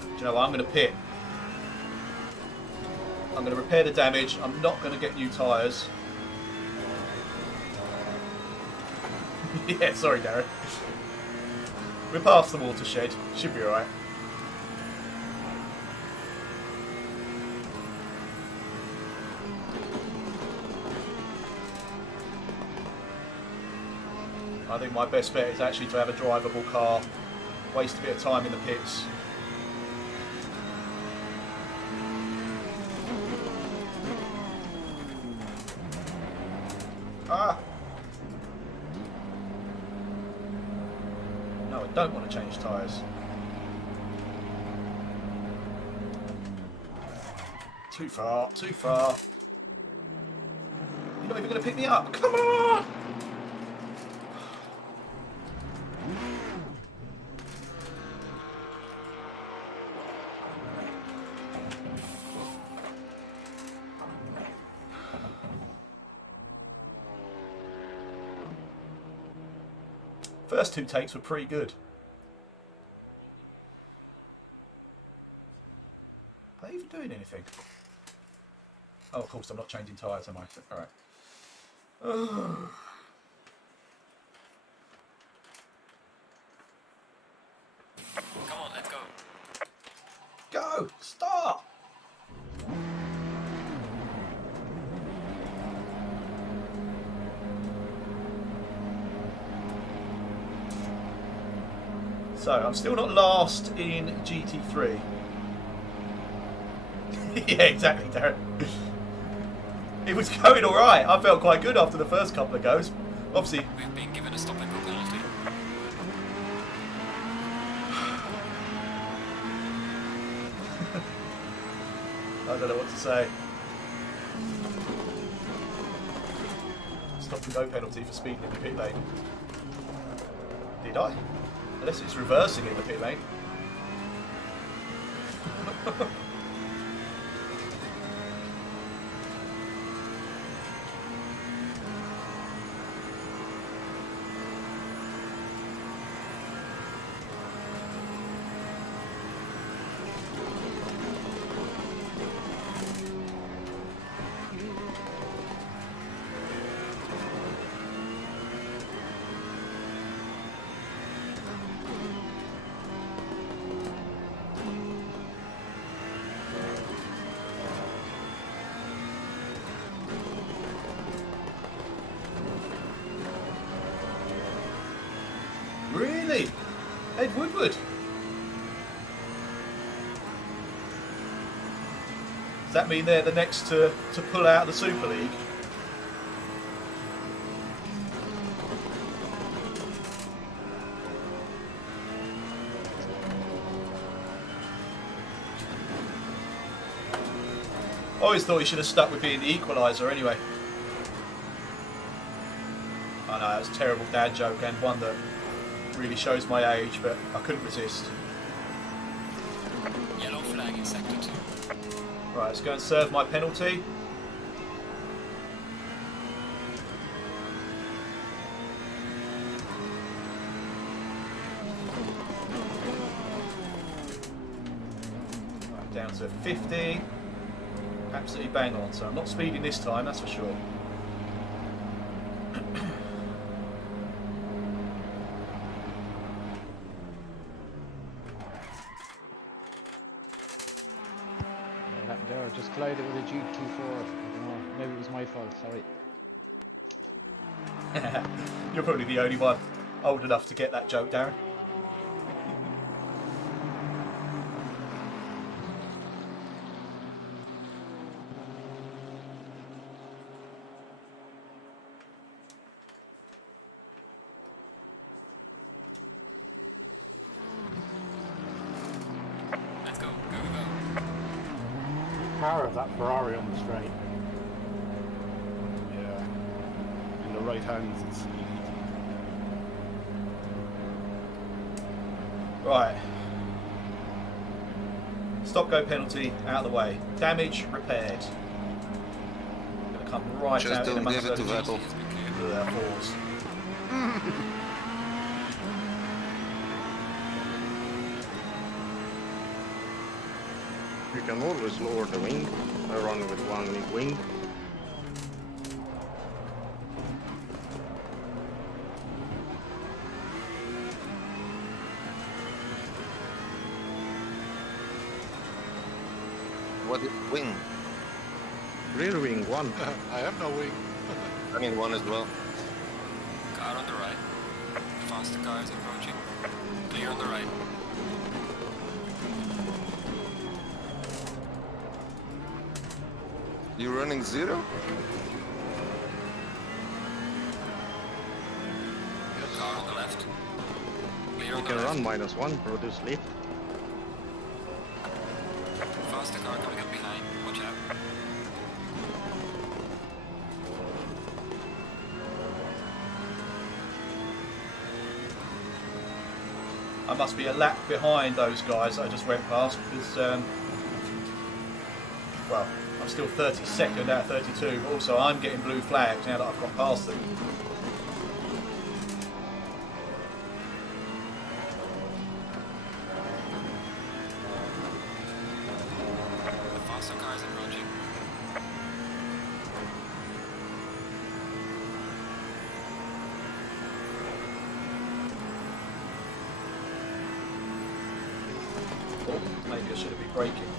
Do you know what? I'm going to pit. I'm going to repair the damage. I'm not going to get new tyres. Yeah, sorry, Darren. We're past the watershed. Should be alright. I think my best bet is actually to have a drivable car. Waste a bit of time in the pits. Ah! No, I don't want to change tyres. Too far, too far. You're not even going to pick me up. Come on! First two takes were pretty good. Are they even doing anything? Oh, of course, I'm not changing tyres, am I? Alright. Come on, let's go. Go! Start! So, I'm still not last in GT3. Yeah, exactly, Darren. It was going alright. I felt quite good after the first couple of goes. Obviously... We've been given a stop and go penalty. I don't know what to say. Stop and go penalty for speeding in the pit lane. Did I? Unless it's reversing in the pit lane. Really? Ed Woodward? Does that mean they're the next to pull out of the Super League? I always thought he should have stuck with being the equaliser anyway. I know, that was a terrible dad joke and one that really shows my age, but I couldn't resist. Yellow flag in sector 2. Right, let's go and serve my penalty. Right, down to 50. Absolutely bang on, so I'm not speeding this time, that's for sure. There, just collided with a GT4. I don't know, maybe it was my fault, sorry. You're probably the only one old enough to get that joke, Darren. power of that Ferrari on the straight. Yeah. In the right hands, it's elite. Right. Stop go penalty out of the way. Damage repaired. Gonna come right Just out in don't amongst give it to those Vettel. fours. You can always lower the wing. I run with one wing. What is wing? Rear wing one. I have no wing. I mean one as well. Car on the right. Faster cars approaching. Clear on the right. You running zero? Car on the left. Clear You on the can left. run -1, produce lift. Faster car coming up behind. Watch out. I must be a lap behind those guys that I just went past because, well, I'm still 32nd out of 32. But also, I'm getting blue flags now that I've got past them. The faster car is approaching. Oh, maybe I shouldn't be braking.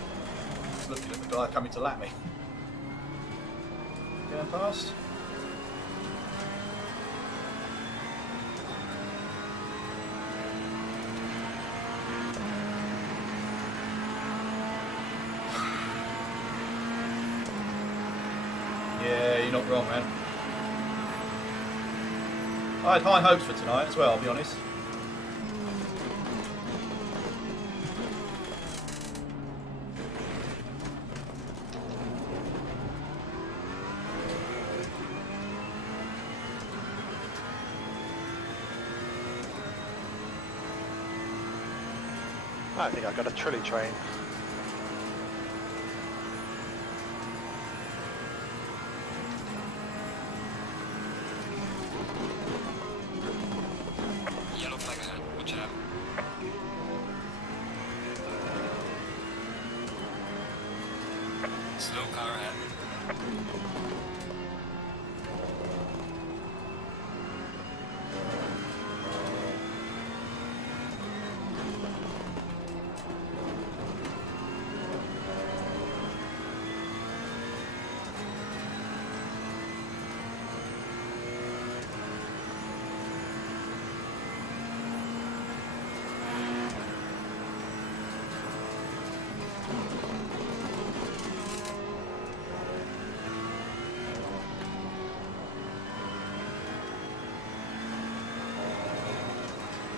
Just looking at the guy coming to lap me. Going past. Yeah, you're not wrong, man. I had high hopes for tonight as well, I'll be honest. I think I got a trolley train. Yellow flag ahead. Watch out. Slow car ahead.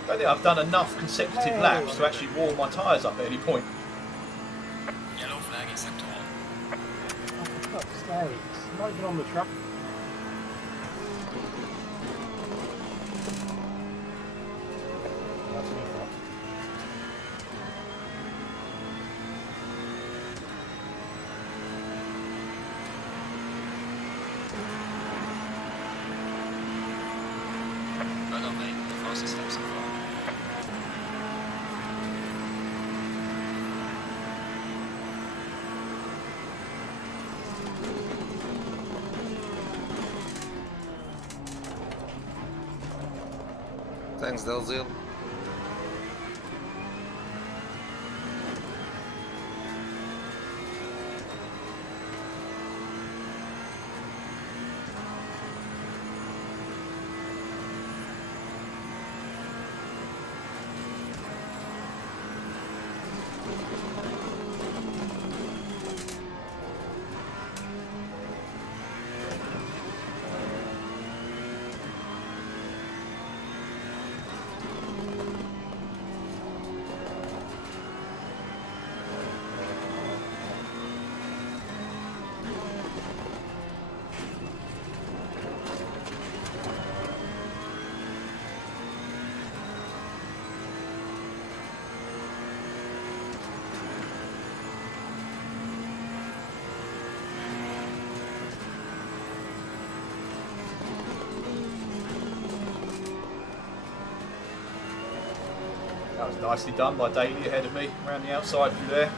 I don't think I've done enough consecutive laps to actually warm my tyres up at any point. Yellow flag in sector 1. Oh, for fuck's sakes. I'm not even on the track. That's me, fuck. Right on, mate. The fastest step so far. Thanks, Delzil. That was nicely done by Daly ahead of me, around the outside through there.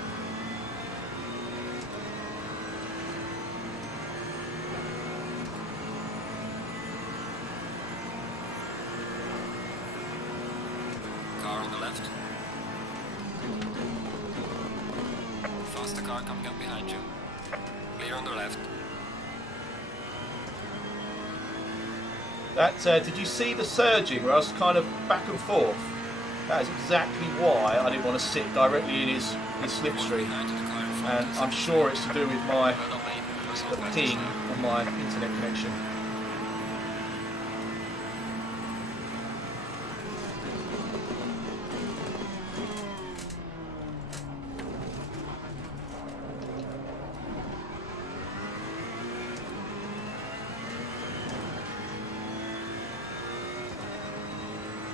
Car on the left. Faster car coming up behind you. Clear on the left. That did you see the surging where I was kind of back and forth? That is exactly why I didn't want to sit directly in his slipstream, and I'm sure it's to do with the ping on my internet connection.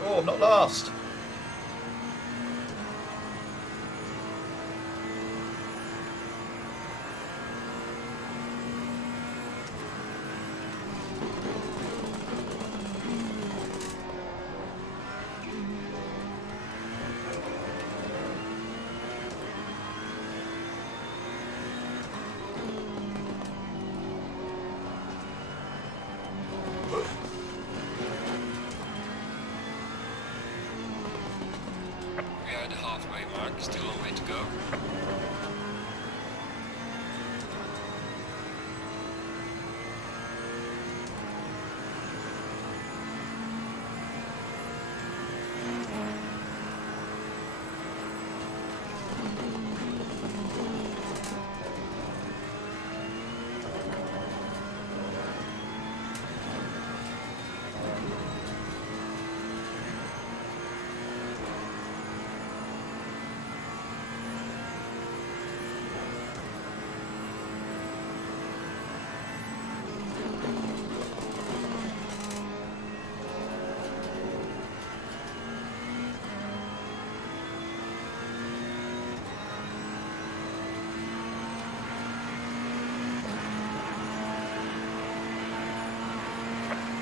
Oh, I'm not last. We are at the halfway mark, still a long way to go.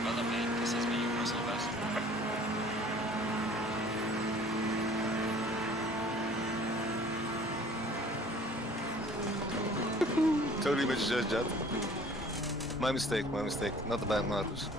Well done, mate. This has been your personal best. Totally misjudged that. My mistake, my mistake. Not the bad Marcus.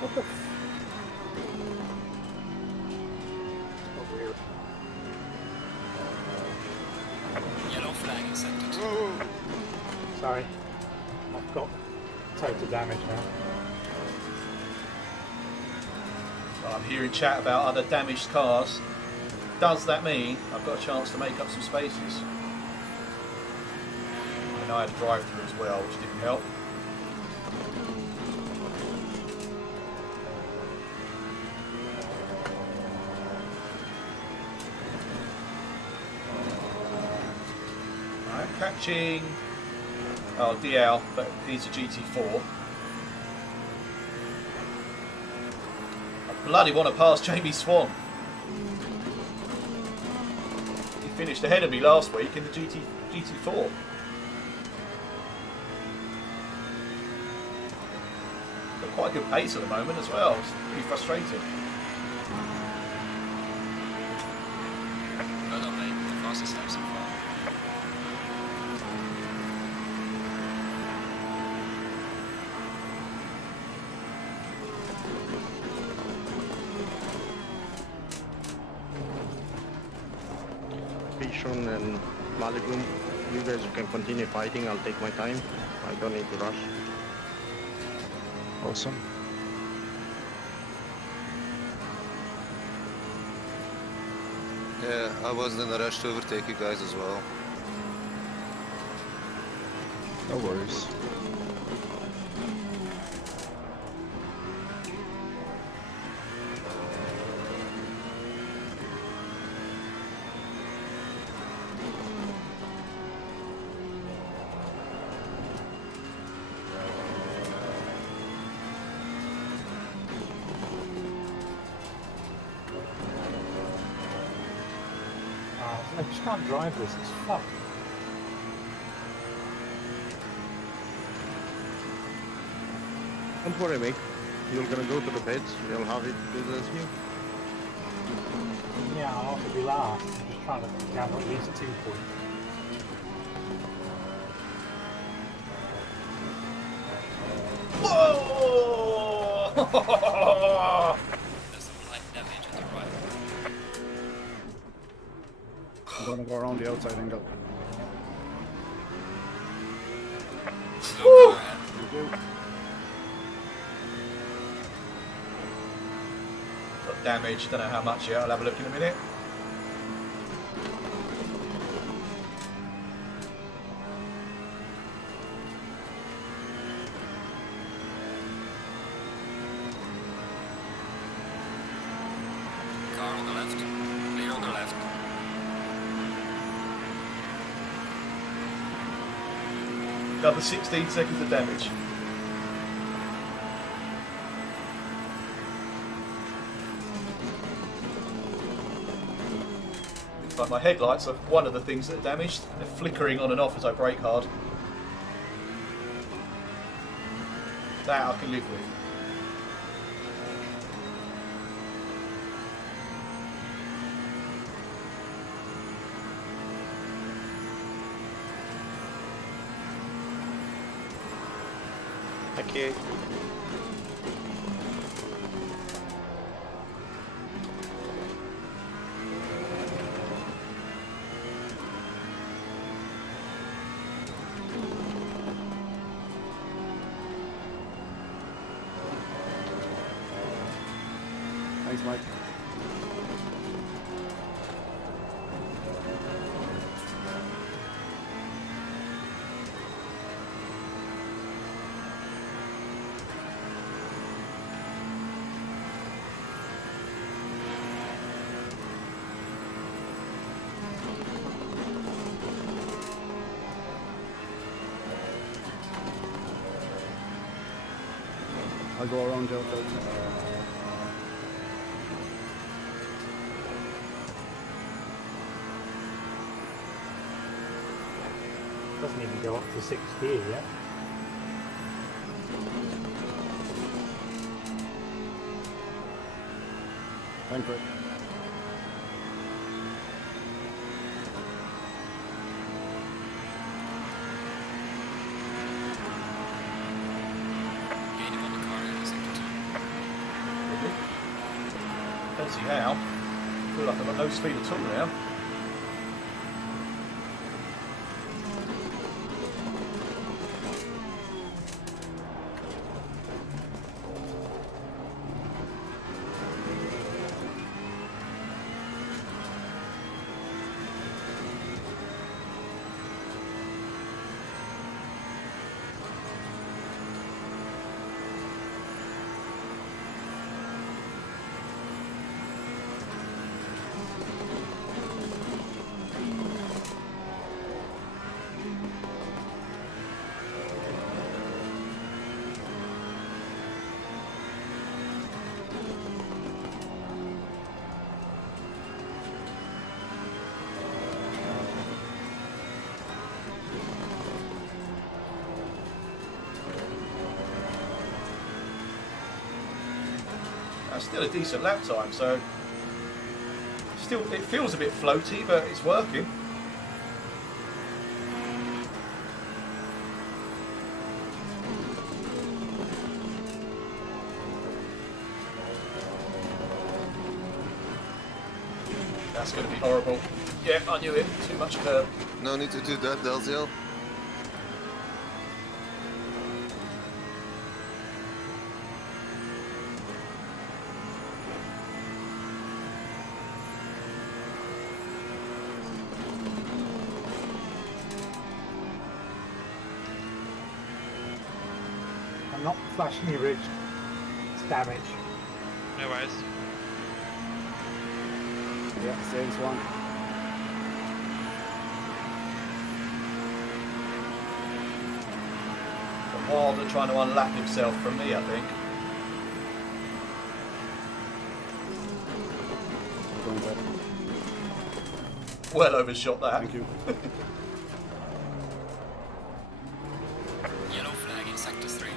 What the f... Yellow flag accepted. Sorry. I've got total damage now. Well, I'm hearing chat about other damaged cars. Does that mean I've got a chance to make up some spaces? And I had a drive-through as well, which didn't help. I'm catching DL, but he's a GT4. I bloody want to pass Jamie Swan. He finished ahead of me last week in the GT4. Got quite a good pace at the moment as well. It's pretty frustrating. Well done, mate. The fastest lap so far. Pishon and Malibu, you guys can continue fighting. I'll take my time. I don't need to rush. Awesome. Yeah, I was in a rush to overtake you guys as well. No worries. I just can't drive this. It's fucked. Don't worry, mate. You're gonna go to the pits. You'll have it good as you. Yeah, I'll have to be last. I'm just trying to gather at least 2 points. Whoa! There's some light damage on the right. I'm gonna go around the outside angle. Slow car ahead. Got damage, don't know how much yet, I'll have a look in a minute. Car on the left. Clear on the left. Another 16 seconds of damage. Like my headlights are one of the things that are damaged. They're flickering on and off as I brake hard. That I can live with. Thank you. Thanks, Mike. I'll go around the outside. Doesn't even go up to 6th gear yet. Thank you. Gain him on the car in a second. Don't see how. I feel like I've got no speed at all now. That's still a decent lap time, so still it feels a bit floaty, but it's working. That's going to be horrible. Yeah, I knew it. Too much curb. No need to do that, Delzio. I'm not flashing you, Rich. It's damage. No worries. Yeah, saves one. But Wilder trying to unlap himself from me, I think. Going back. well overshot that. Thank you. Yellow flag in sector 3.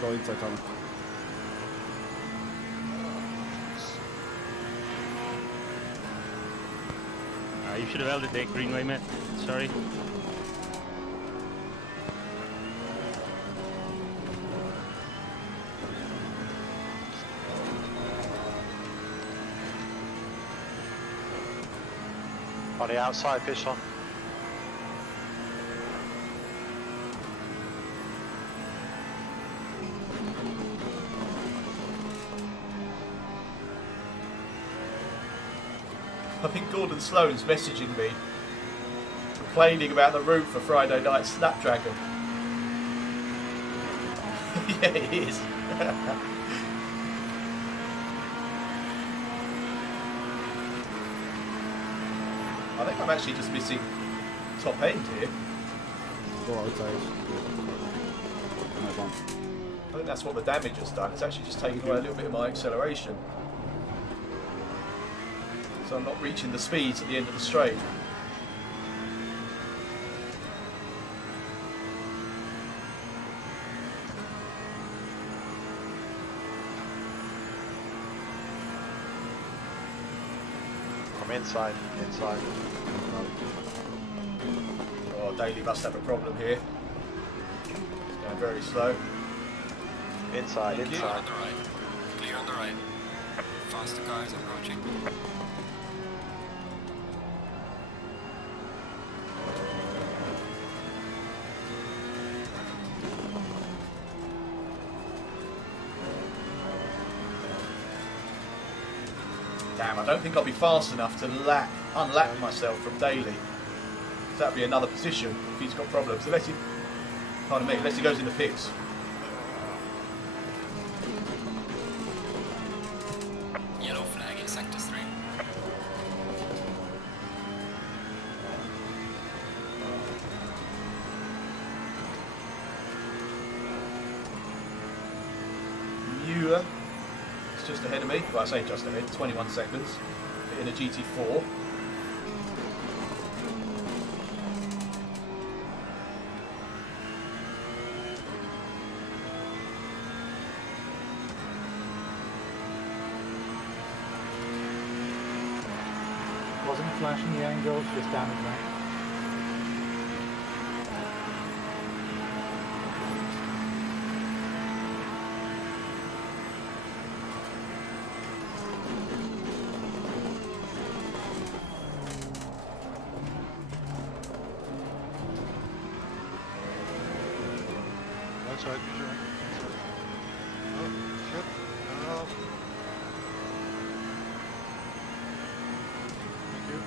Go inside, Tommy. You should have held it there, Greenway, mate. Sorry. On the outside, fish on. I think Gordon Sloan's messaging me, complaining about the route for Friday night Snapdragon. Yeah, it is. I think I'm actually just missing top end here. Go outside. Nice one. I think that's what the damage has done. It's actually just taken away a little bit of my acceleration. So I'm not reaching the speeds at the end of the straight. I'm inside. Oh, Daly must have a problem here. It's going very slow. Inside. Clear on the right. Clear on the right. Faster cars approaching. Damn, I don't think I'll be fast enough to unlap myself from Daly. That'd be another position if he's got problems. Unless he, pardon me, unless he goes in the pits. Yellow flag in sector 3. Muir is just ahead of me. Well, I say just ahead, 21 seconds in a GT4. Wasn't flashing the angles, just damage that. Outside, visual. Oh, shit. Oh. Thank you.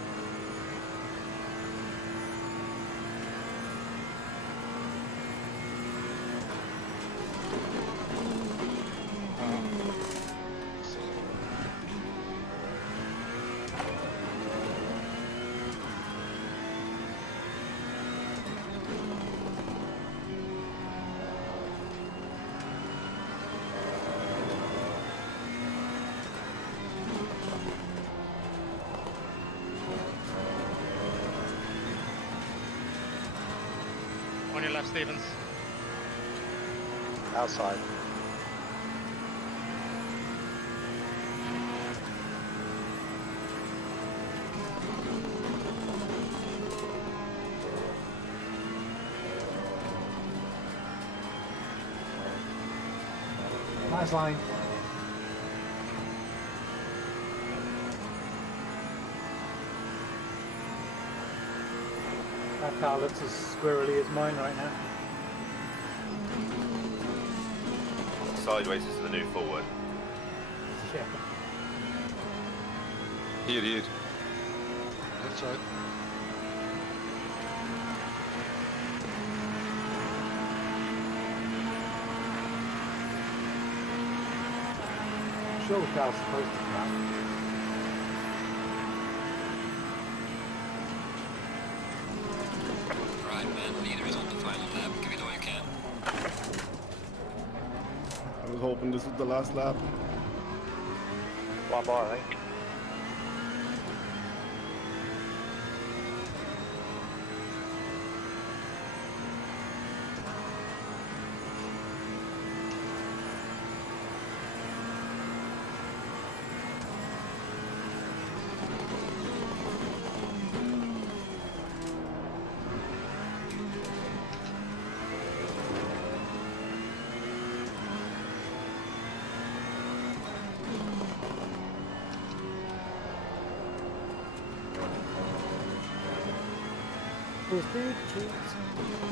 On your left, Stevens. Outside. Nice line. That car looks as squirrely as mine right now. Sideways is the new forward. Yeah. Here. Left side. I'm sure the car's supposed to crack. Right, man. Leader is on the final lap. Give it all you can. I was hoping this was the last lap. One more, I think.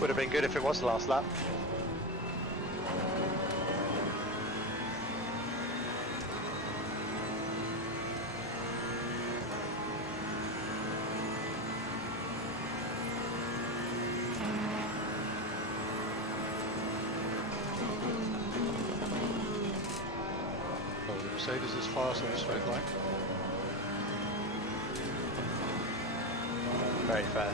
Would have been good if it was the last lap. Oh, the Mercedes is fast on the straight line. Very fair.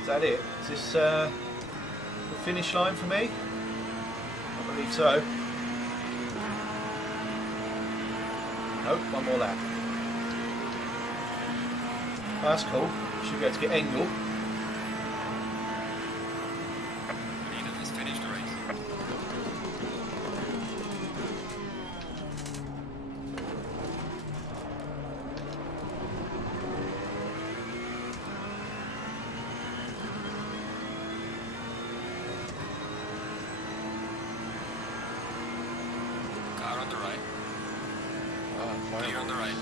Is that it? Is this the finish line for me? I believe so. Nope, one more lap. That's cool. Should be able to get Engel. Leader has finished the race. Car on the right. Clear on the right.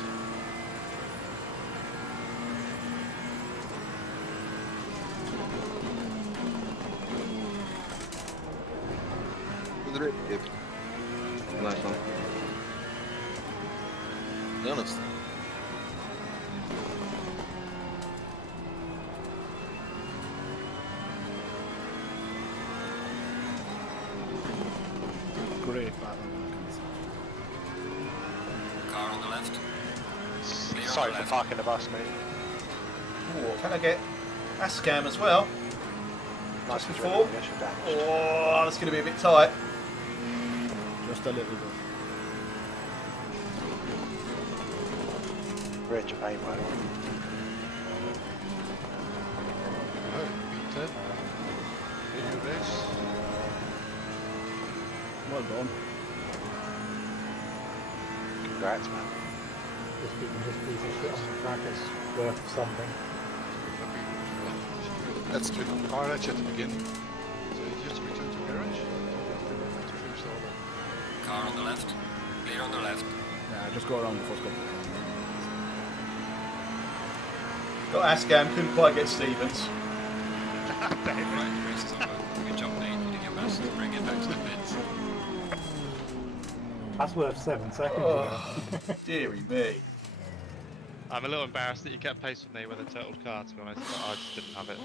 Nice one. Be honest. Great battle. Car on the left. Clear on Sorry the for left. parking the bus, mate. Oh, can I get Ascam as well? Nice Just and before. driven, I guess you're damaged. Oh, that's going to be a bit tight. Just a little bit. We're in Japan, right? Oh, P10. Video race. Well done. Congrats, man. Just keeping this piece of shit on the track is worth something. That's true. Carnage at the beginning. So you just return to garage. To finish the order. Car on the left. Clear on the left. Nah, just go around the first couple. Got Ascam, couldn't quite get Stevens. Right, the race is over. Good job, mate. You did your best to bring it back to the pits. That's worth 7 seconds. Oh, dearie me. I'm a little embarrassed that you kept pace with me with a totaled car, to be honest, but I just didn't have it.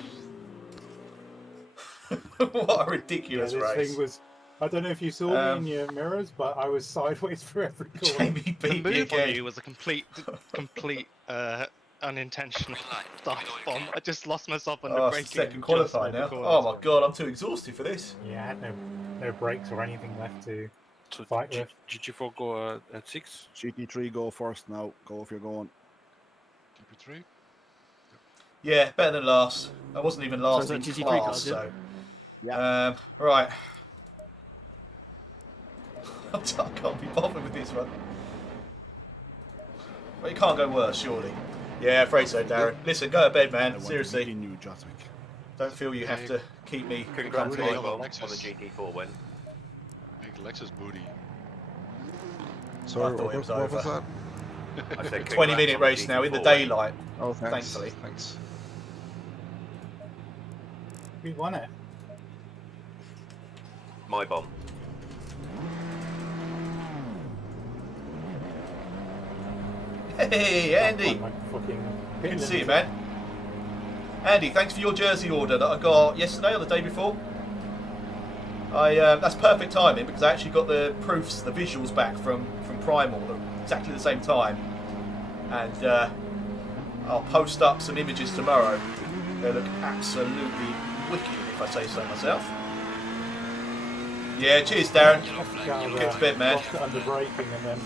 What a ridiculous this race. thing was. I don't know if you saw me in your mirrors, but I was sideways for every corner. Jamie The beat me move on again. you was a complete unintentional dive bomb. I just lost myself under Oh, braking. it's the second just qualifier over now. corners. Oh my god, I'm too exhausted for this. Yeah, I had no brakes or anything left to So fight with. GT4 go at 6? GT3 go first now. Go if you're going. GP3? Yeah, better than last. I wasn't even last So in is that GT3 class, cars, so. Yeah. Right. I can't be bothered with this one. Well, it can't go worse, surely. Yeah, afraid so, Darren. Listen, go to bed, I man. want to Seriously, beat you, Joswick. don't feel you have to keep me. Congrats, Booty. Michael, on the Lexus. GT4 win. Big Lexus booty. I thought it was over. was that? I said 20-minute congrats on the race now in the GT4 win. daylight. Oh, thanks. Thankfully. Thanks. We won it. My bomb. Hey, Andy. My fucking Good to see you, man. Andy, thanks for your jersey order that I got yesterday or the day before. That's perfect timing because I actually got the proofs, the visuals back from Primal at exactly the same time, and I'll post up some images tomorrow. They look absolutely wicked, if I say so myself. Yeah, cheers, Darren. Get to bed, man. Lost it under braking, and then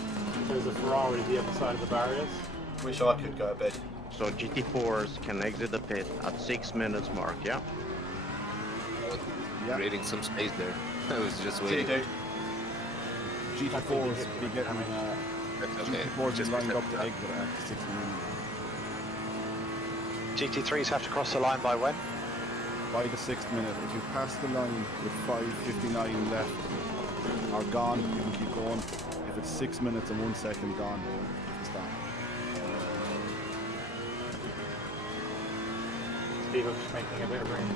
there's a Ferrari the other side of the barriers. Wish I could go to bed. So GT4s can exit the pit at 6 minutes mark, yeah? Yeah. Creating some space there. I was just See you, waiting. dude. GT4s be getting Okay. GT4s Just lined up accept to exit at 6 minutes. GT3s have to cross the line by when? By the 6th minute, if you pass the line with 5:59 left or gone, you can keep going. If it's 6 minutes and 1 second gone, stop. Steve, I'm just making a bit of room.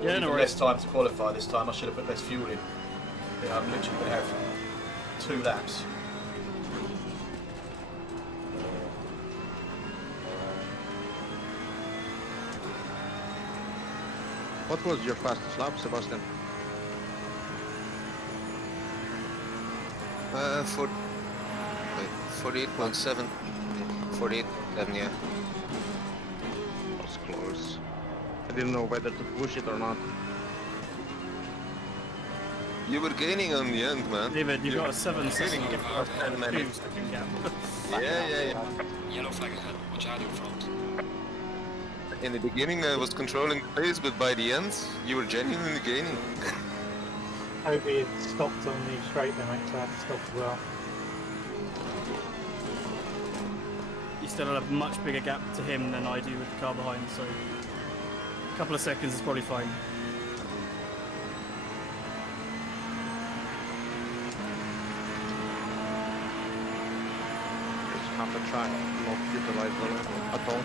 Yeah, no Even worries. less time to qualify this time. I should have put less fuel in. Yeah, I'm literally going to have 2 laps. What was your fastest lap, Sebastian? For 48.7. 48.7, yeah. That was close. I didn't know whether to push it or not. You were gaining on the end, man. David, you've got a 7 second Gaining gap. about 10 minutes. gap. Yeah. Yellow flag ahead. Watch out in front. In the beginning, I was controlling pace, but by the end, you were genuinely gaining. Toby had stopped on the straight then, so I had to stop as well. You still have a much bigger gap to him than I do with the car behind, so a couple of seconds is probably fine. Just half a track, not utilized at all.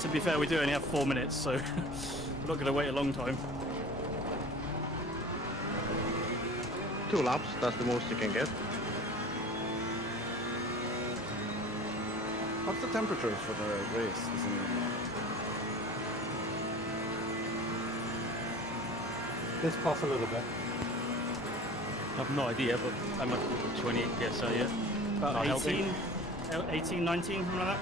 To be fair, we do only have 4 minutes, so we're not going to wait a long time. 2 laps, that's the most you can get. What's the temperatures for the race? Does anyone know? This pass a little bit. I've no idea, but I'm at 28 PSI yet. About Not 18, helping. 18, 19, something like that.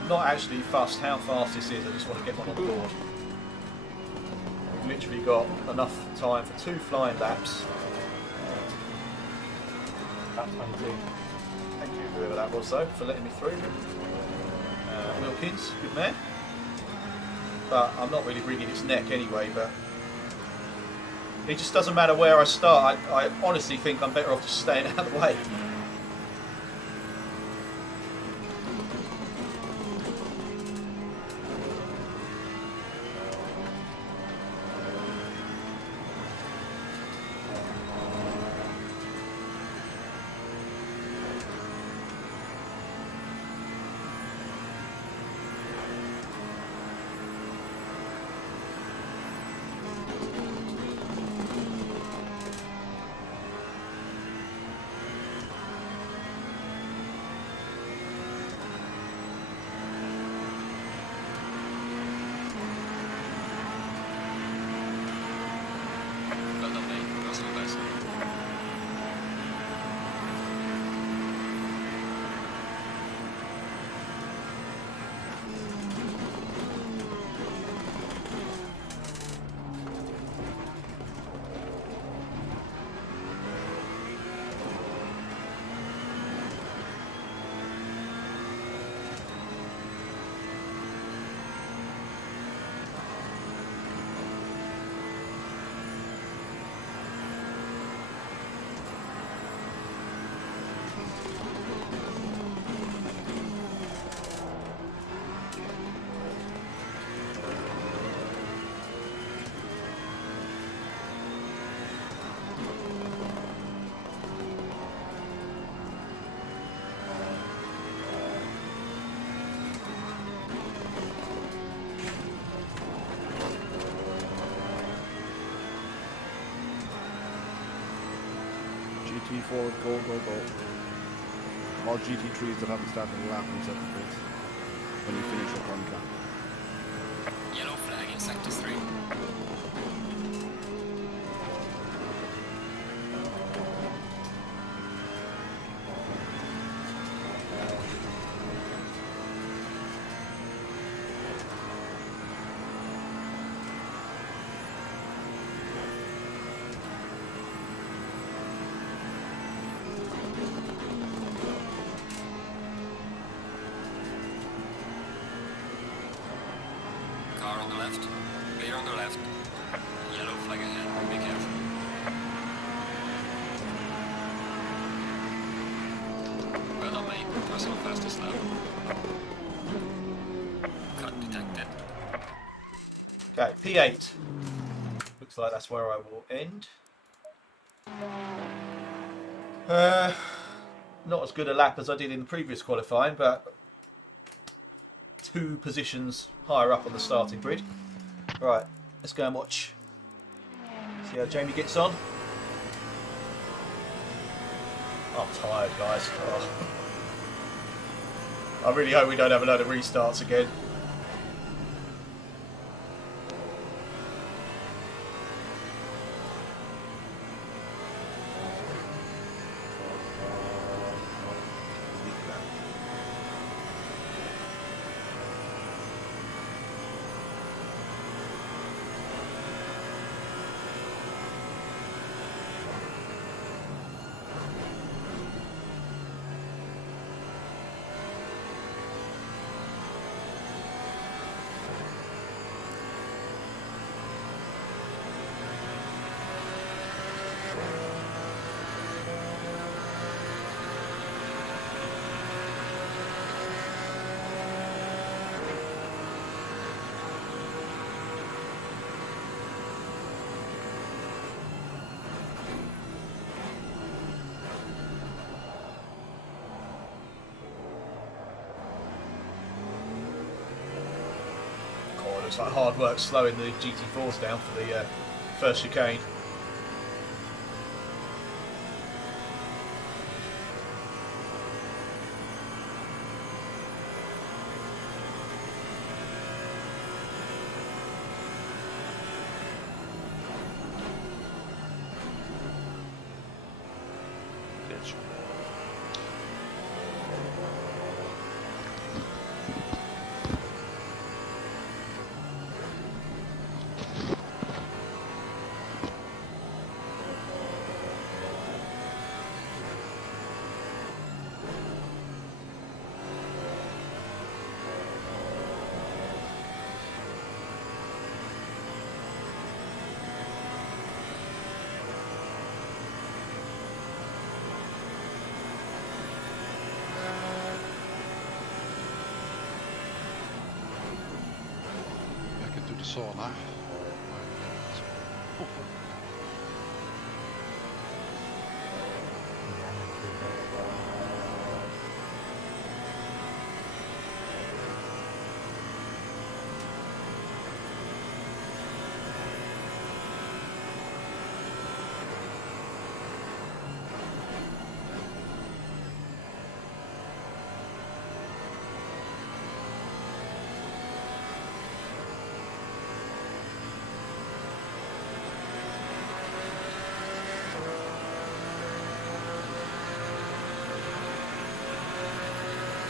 I'm not actually fussed how fast this is, I just want to get one on the board. We've literally got enough time for 2 flying laps. About 22. Thank you, whoever that was, though, for letting me through. Wilkins, good man. But I'm not really bringing its neck anyway, but it just doesn't matter where I start. I honestly think I'm better off just staying out of the way. forward, go, go, go. All GT3s that haven't started a lap and set the pace when you finish up on track. Yellow flag in sector 3. Car on the left. Clear on the left. Yellow flag ahead. Be careful. Well done, mate. Personal fastest lap. Cut detected. Okay, P8. Looks like that's where I will end. Not as good a lap as I did in the previous qualifying, but 2 positions higher up on the starting grid. Right, let's go and watch. See how Jamie gets on. I'm tired, guys. Oh. I really hope we don't have a load of restarts again. Looks like hard work slowing the GT4s down for the first chicane. Sauna.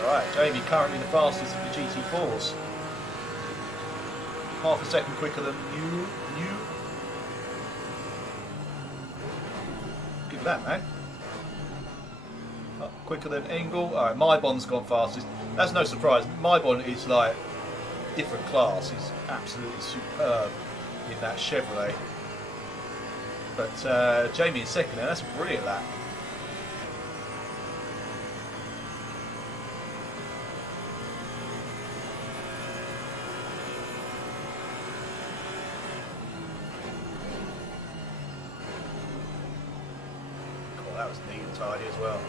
Right, Jamie currently the fastest of the GT4s. Half a second quicker than you. Give it that, man. Oh, quicker than Engel. Alright, Maibon's gone fastest. That's no surprise. Maibon is like different class. He's absolutely superb in that Chevrolet. But Jamie in second there. That's a brilliant lap. That was neat and tidy as well.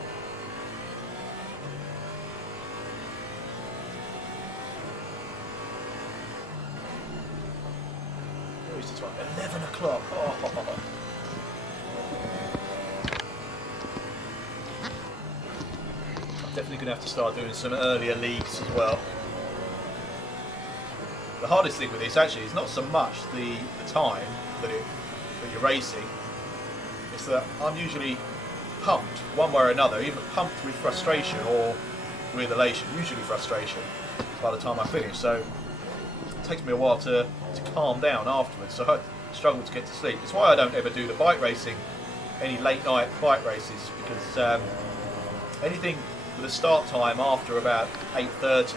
Oh, it's just like 11 o'clock. Oh. Definitely going to have to start doing some earlier leagues as well. The hardest thing with this actually is not so much the time that you're racing. It's that I'm usually pumped one way or another, either pumped with frustration or with elation, usually frustration by the time I finish. So it takes me a while to calm down afterwards. So I struggle to get to sleep. It's why I don't ever do the bike racing, any late night bike races, because anything with a start time after about 8:30,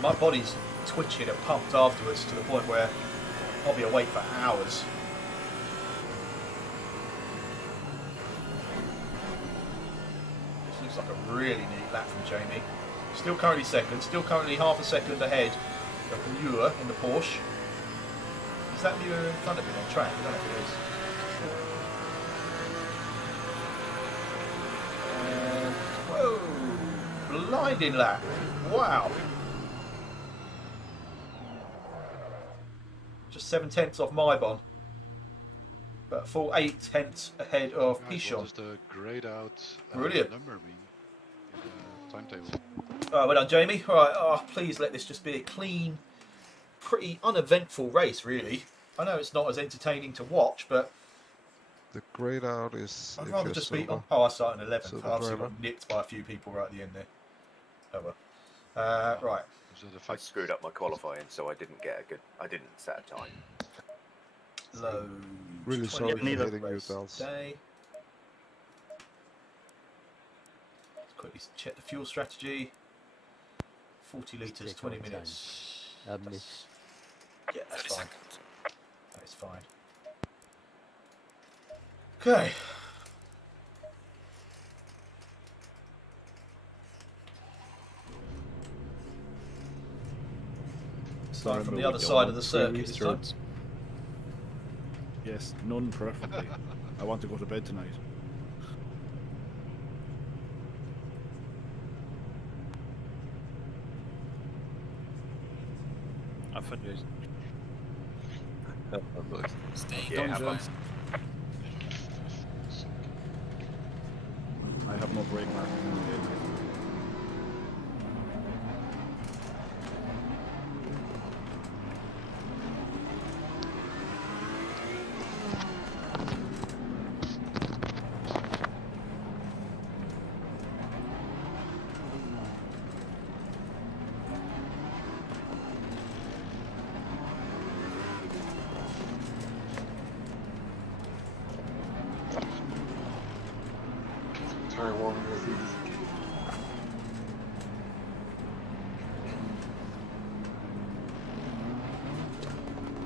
my body's twitching and pumped afterwards to the point where I'll be awake for hours. This looks like a really neat lap from Jamie. Still currently second, still currently half a second ahead of Muir in the Porsche. Is that Muir in front of him on track? I don't know if it is. Whoa! Blinding lap. Wow. Just 7/10 off Maibon. But a full 8/10 ahead of Pichon. What does the grayed out Brilliant. number mean in the timetable? Alright, well done, Jamie. Alright, please let this just be a clean, pretty uneventful race, really. I know it's not as entertaining to watch, but The grayed out is. I'd if rather you're just be. silver. Oh, I started in 11th. I Silver obviously driver. got nipped by a few people right at the end there. Oh well. Right. I screwed up my qualifying, so I didn't set a time. Low. Really 20 sorry for minute hitting you, race pals. day. Let's quickly check the fuel strategy. 40 litres, 20 minutes. Yeah, that's fine. That is fine. Okay. Start from the other side of the circuit this time. Yes, none preferably. I want to go to bed tonight. I finished. Stay. Done, gents. I have no brake mark. Taiwan was easy.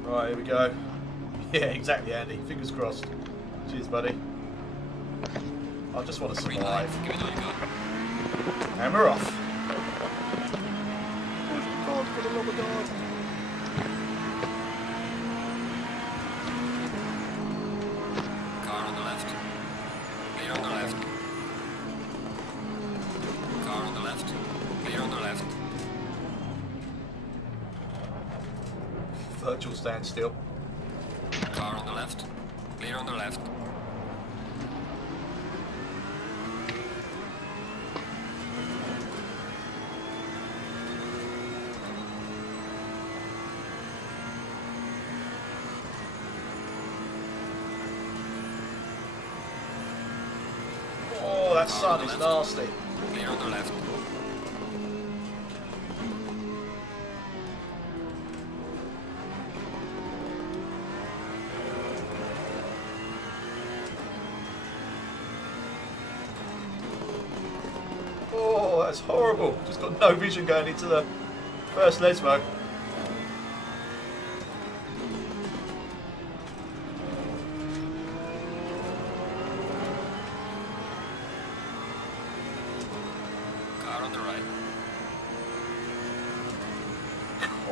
Right, here we go. Yeah, exactly, Andy. Fingers crossed. Cheers, buddy. I just want to survive. And we're off. God, for the love of God. Car on the left. Clear on the left. Car on the left. Clear on the left. Virtual standstill. Car on the left. Clear on the left. Oh, that sun is nasty. Clear on the left. Oh, that's horrible. Just got no vision going into the first Lesmo. Car on the right.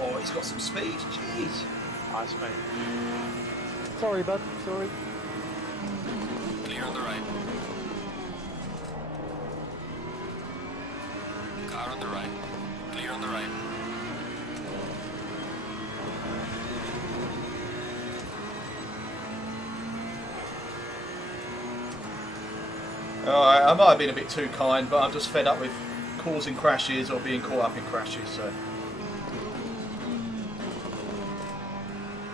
Oh, he's got some speed. Jeez. Nice, mate. Sorry, bud. Sorry. Clear on the right. Car on the right. Clear on the right. Alright, I might have been a bit too kind, but I'm just fed up with causing crashes or being caught up in crashes. So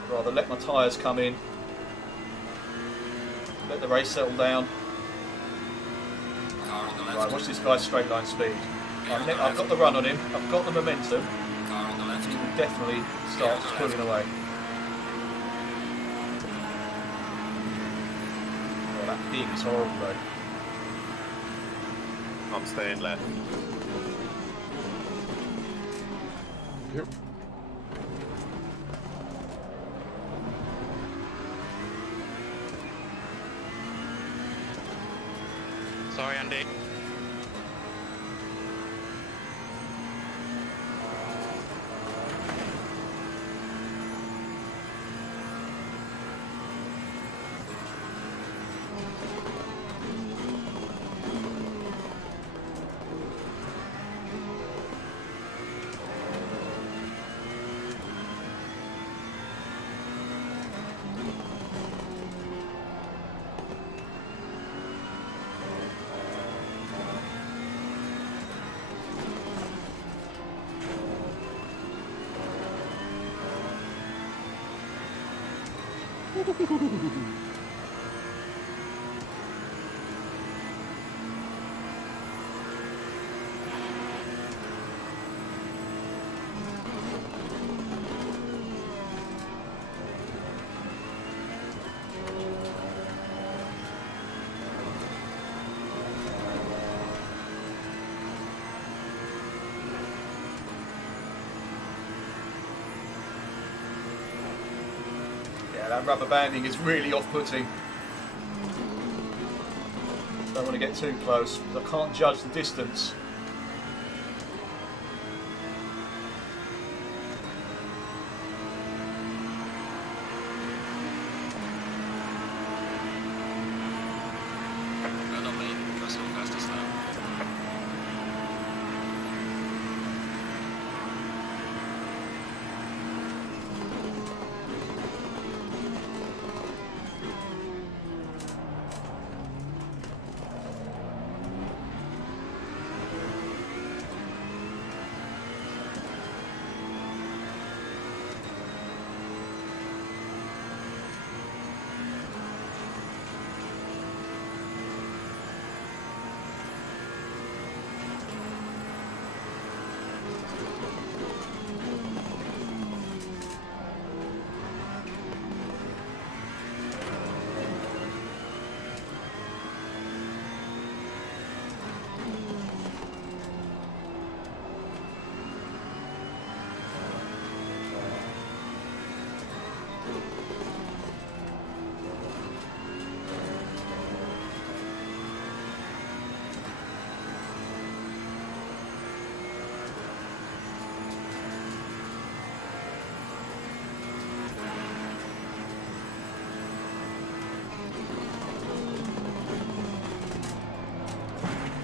I'd rather let my tyres come in, let the race settle down. Right, watch this guy's straight line speed. I've got the run on him. I've got the momentum. He will definitely start pulling away. Oh, that ping is horrible though. I'm staying left. Yep. Sorry, Andy. That rubber banding is really off-putting. Don't want to get too close because I can't judge the distance. Well done, mate. Personal fastest lap.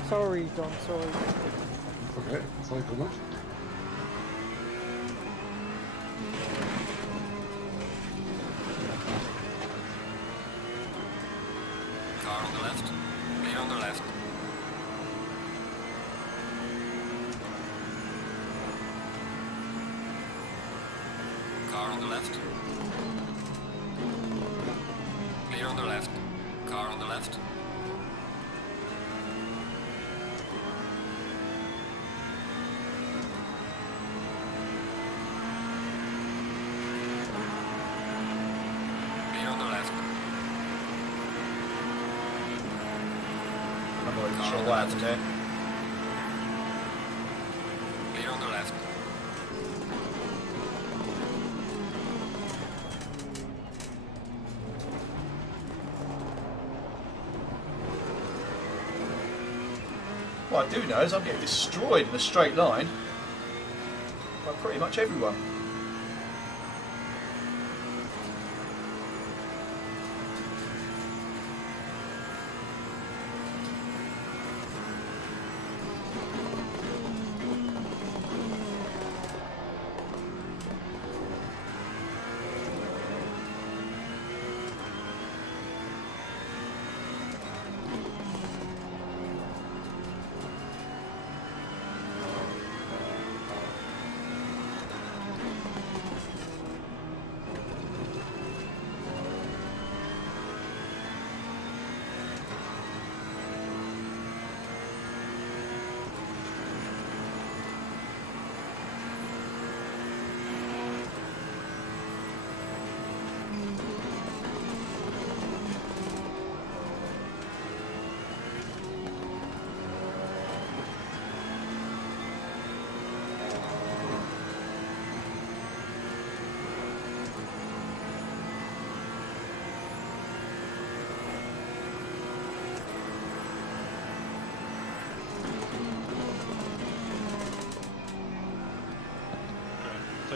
Sorry, Don, sorry. Okay, cycle that. Car on the left. Clear on the left. Car on the left. Clear on the left. Car on the left. Clear on the left. I'm not even sure what happened there. Clear on the left. What I do know is I'm getting destroyed in a straight line by pretty much everyone.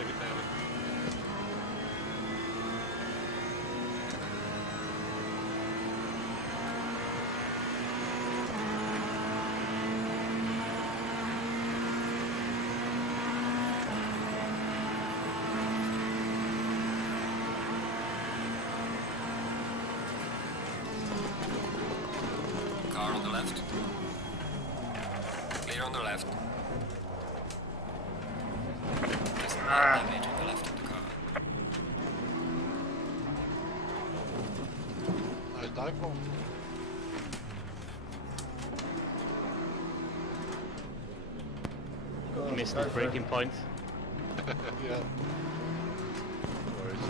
take it down. Car on the left. Clear on the left. There's damage on the left of the car. Nice dive bomb. Missed the breaking point. Yeah. No worries.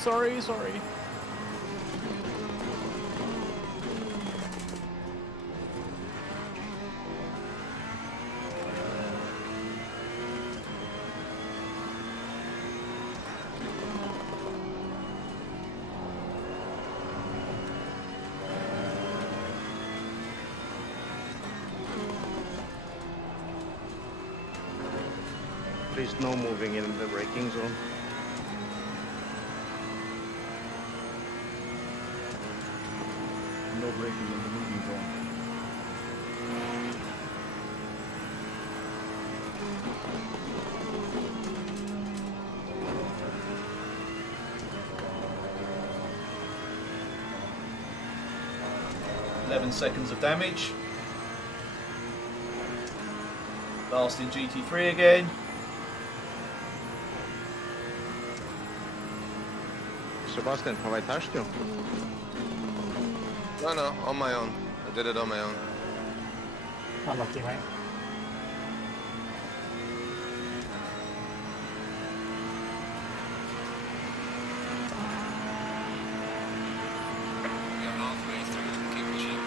Sorry. There's no moving in the braking zone. No braking in the moving zone. Seconds of damage. Last in GT3 again. Sebastian, have I touched you? No, on my own. I did it on my own. Unlucky, mate. We are halfway through. Keep pushing.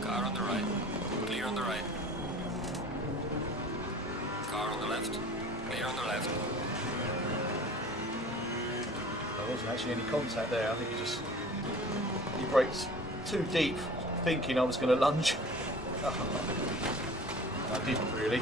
Car on the right. Clear on the right. Car on the left. Clear on the left. There wasn't actually any contact there. I think he braked too deep, thinking I was going to lunge. I didn't really.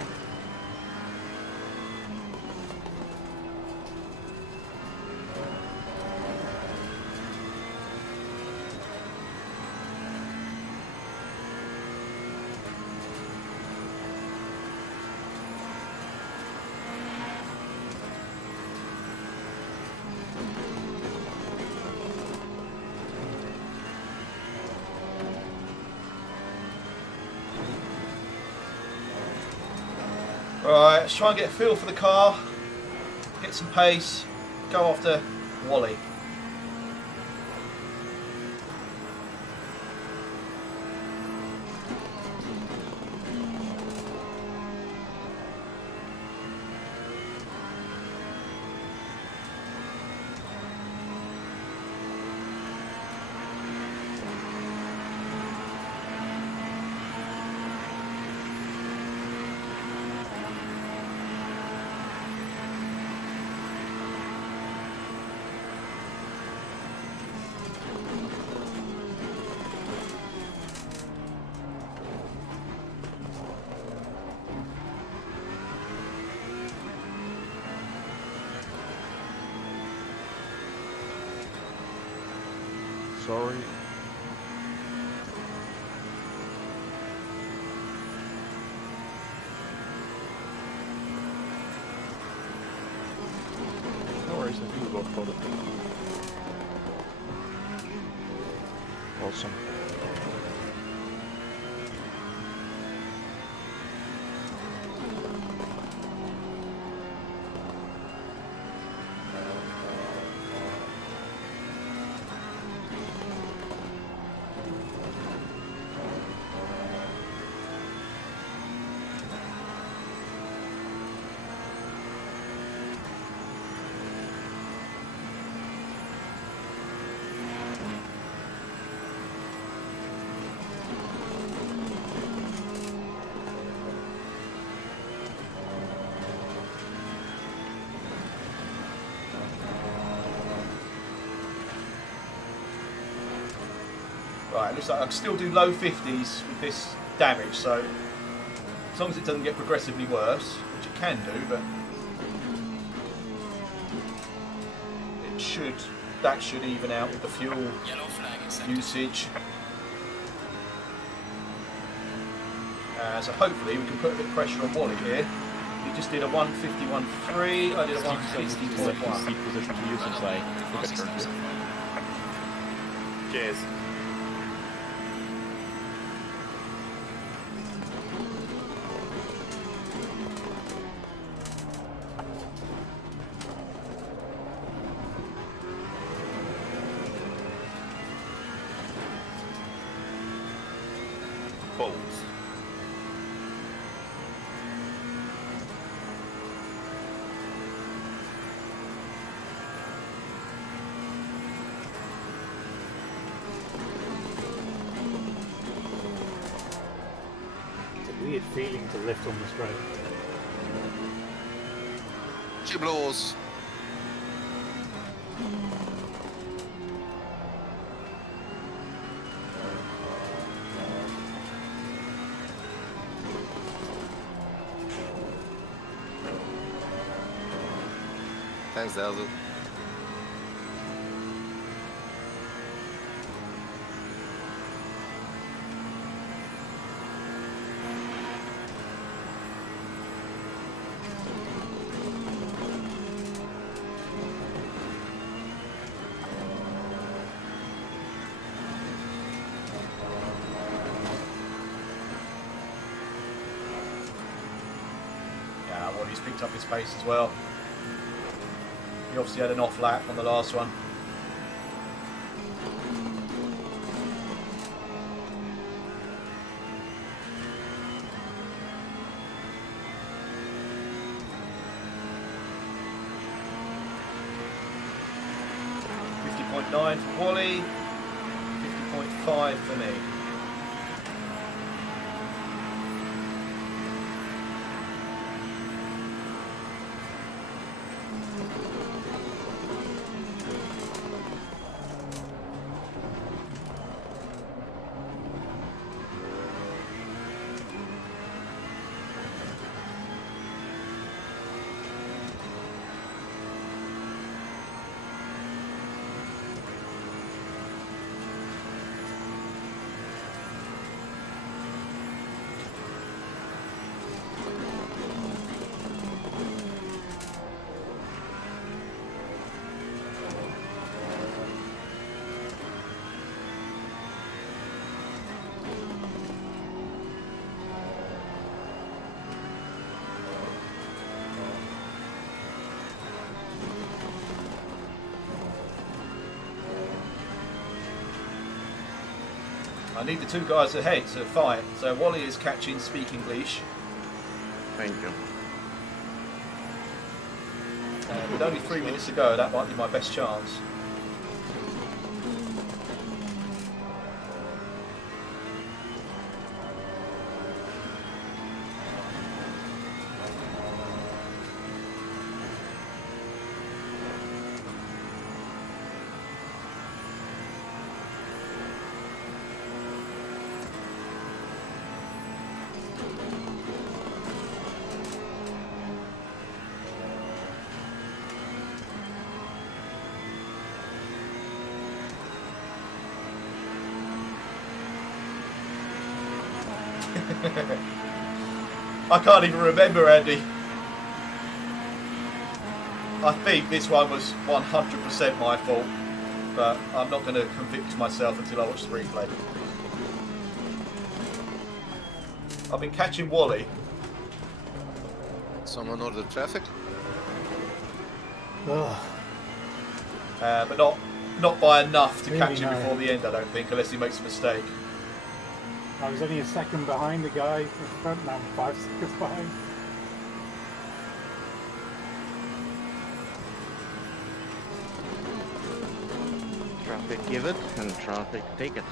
Alright, let's try and get a feel for the car, get some pace, go after Wally. Sorry. No worries, I think we both caught it. Awesome. Right, looks like I can still do low 50s with this damage, so as long as it doesn't get progressively worse, which it can do, but that should even out with the fuel usage. So hopefully we can put a bit of pressure on Wally here. He just did a 151.3, I did a 160.1. Cheers. Balls. It's a weird feeling to lift on the straight. She blows. Thanks, Dazzle. Yeah, Wally's picked up his pace as well. He obviously had an off lap on the last one. .9 for Wally, 50.5 for me. I need the two guys ahead to fight. So Wally is catching Speak English. Thank you. With only 3 minutes to go, that might be my best chance. I can't even remember, Andy. I think this one was 100% my fault, but I'm not going to convict myself until I watch the replay. I've been catching Wally. Someone ordered traffic? But not by enough to catch him before the end, I don't think, unless he makes a mistake. I was only a second behind the guy in front, now I'm 5 seconds behind. Traffic give it and traffic take it.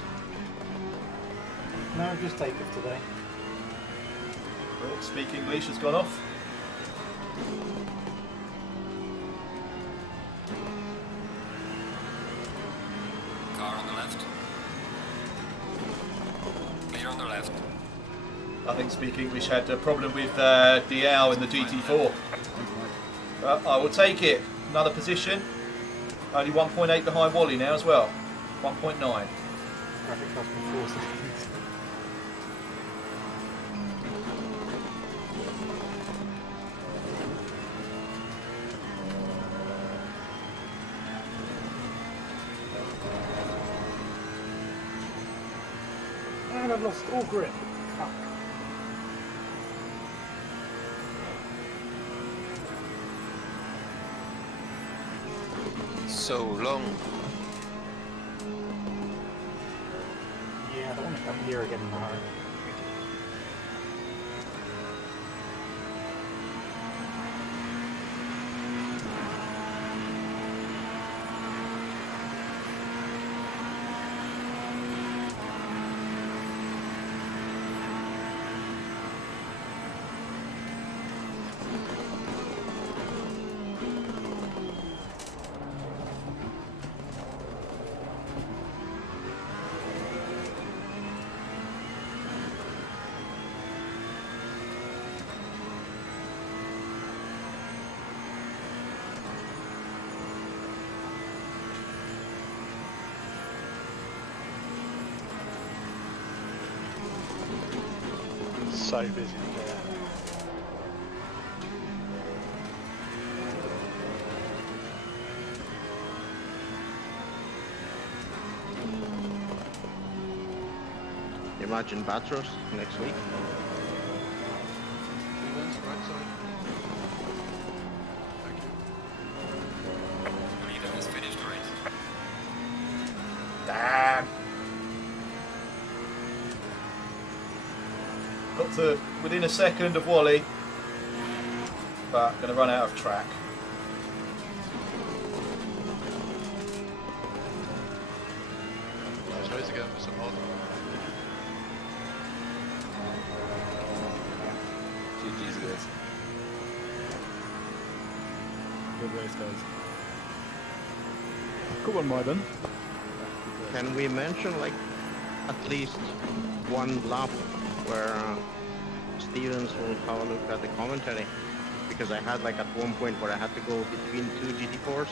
No, just take it today. Well, Speak English has gone off. Car on the left. I think Speak English had a problem with Diao in the GT4. I will take it. Another position. Only 1.8 behind Wally now as well. 1.9. Traffic cost me 4 seconds. And I've lost all grip. Fuck. So long. Yeah, I don't want to come here again in a hurry. So busy today. Imagine Batros next week. Stevens, right side. Thank you. Leader has finished the race. Damn. Got to within a second of Wally, but going to run out of track. Nice race again, Mr. Norton. GG's guys. Good race, guys. Good one, Moyden. Can we mention like at least one lap where Stevens will have a look at the commentary? Because I had like at one point where I had to go between two GT4s.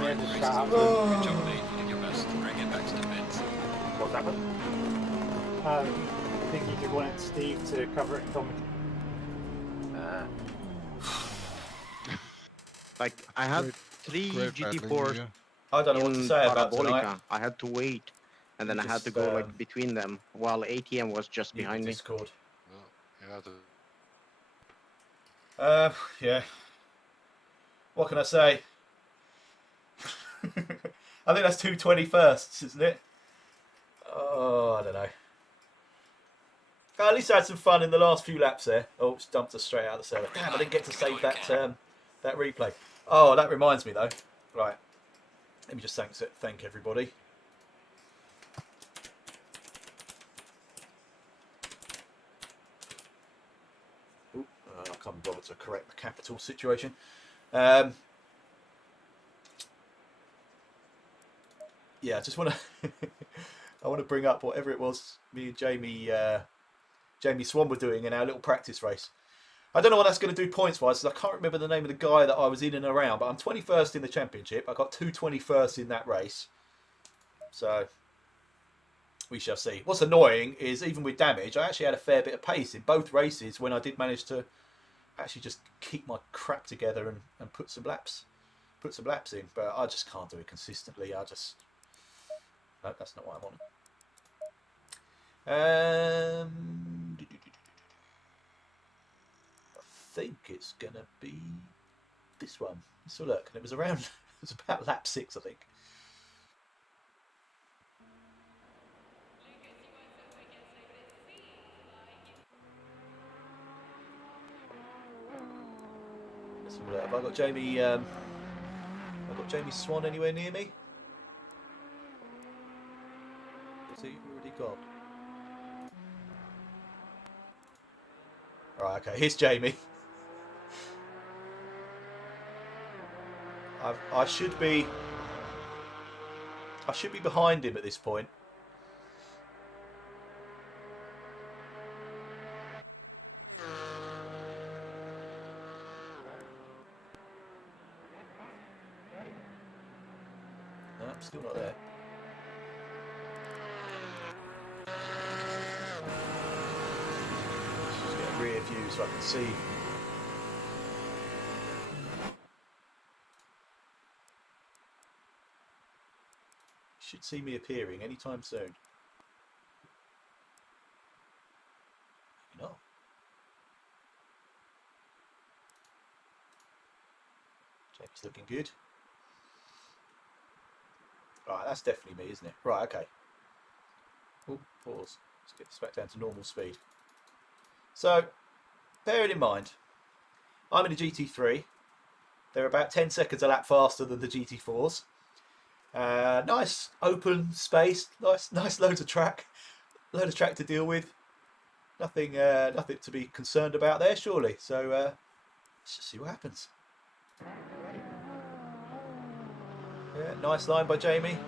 Yeah, just shut up. Good job, mate. You did your best to bring it back to the pits. What's happened? I think you just wanted Steve to cover it in commentary. Like I had three great GT4s battling, I don't know what to say about Parabolica. tonight. I had to wait, and then You I had just, to go like between them, while ATM was just You behind me. Discord. Well, yeah, Yeah. What can I say? I think that's 2:21st, isn't it? Oh, I don't know. At least I had some fun in the last few laps there. Oh, it's dumped us straight out of the server. Damn, I didn't get to save that replay. Oh, that reminds me though. Right. Let me just thank everybody. Ooh, I can't bother to correct the capital situation. Yeah, I just want to I want to bring up whatever it was me and Jamie Swan were doing in our little practice race. I don't know what that's going to do points wise. I can't remember the name of the guy that I was in and around, but I'm 21st in the championship. I got 221st in that race, so we shall see. What's annoying is even with damage, I actually had a fair bit of pace in both races when I did manage to actually just keep my crap together and put some laps in. But I just can't do it consistently. No, that's not what I want. I think it's gonna be this one. So look, and it was around. It was about lap 6, I think. Let's have a look. Have I got Jamie? I've got Jamie Swan anywhere near me. Is he already gone? Right, okay, here's Jamie. I should be I should be behind him at this point. No, I'm still not there. Just get a rear view so I can see. Should see me appearing anytime soon. Maybe not. Jake's looking good. Right, that's definitely me, isn't it? Right, okay. Oh, pause. Let's get this back down to normal speed. So, bearing in mind, I'm in a GT3. They're about 10 seconds a lap faster than the GT4s. Nice open space, nice loads of track, load of track to deal with. Nothing to be concerned about there, surely. So let's just see what happens. Yeah, nice line by Jamie.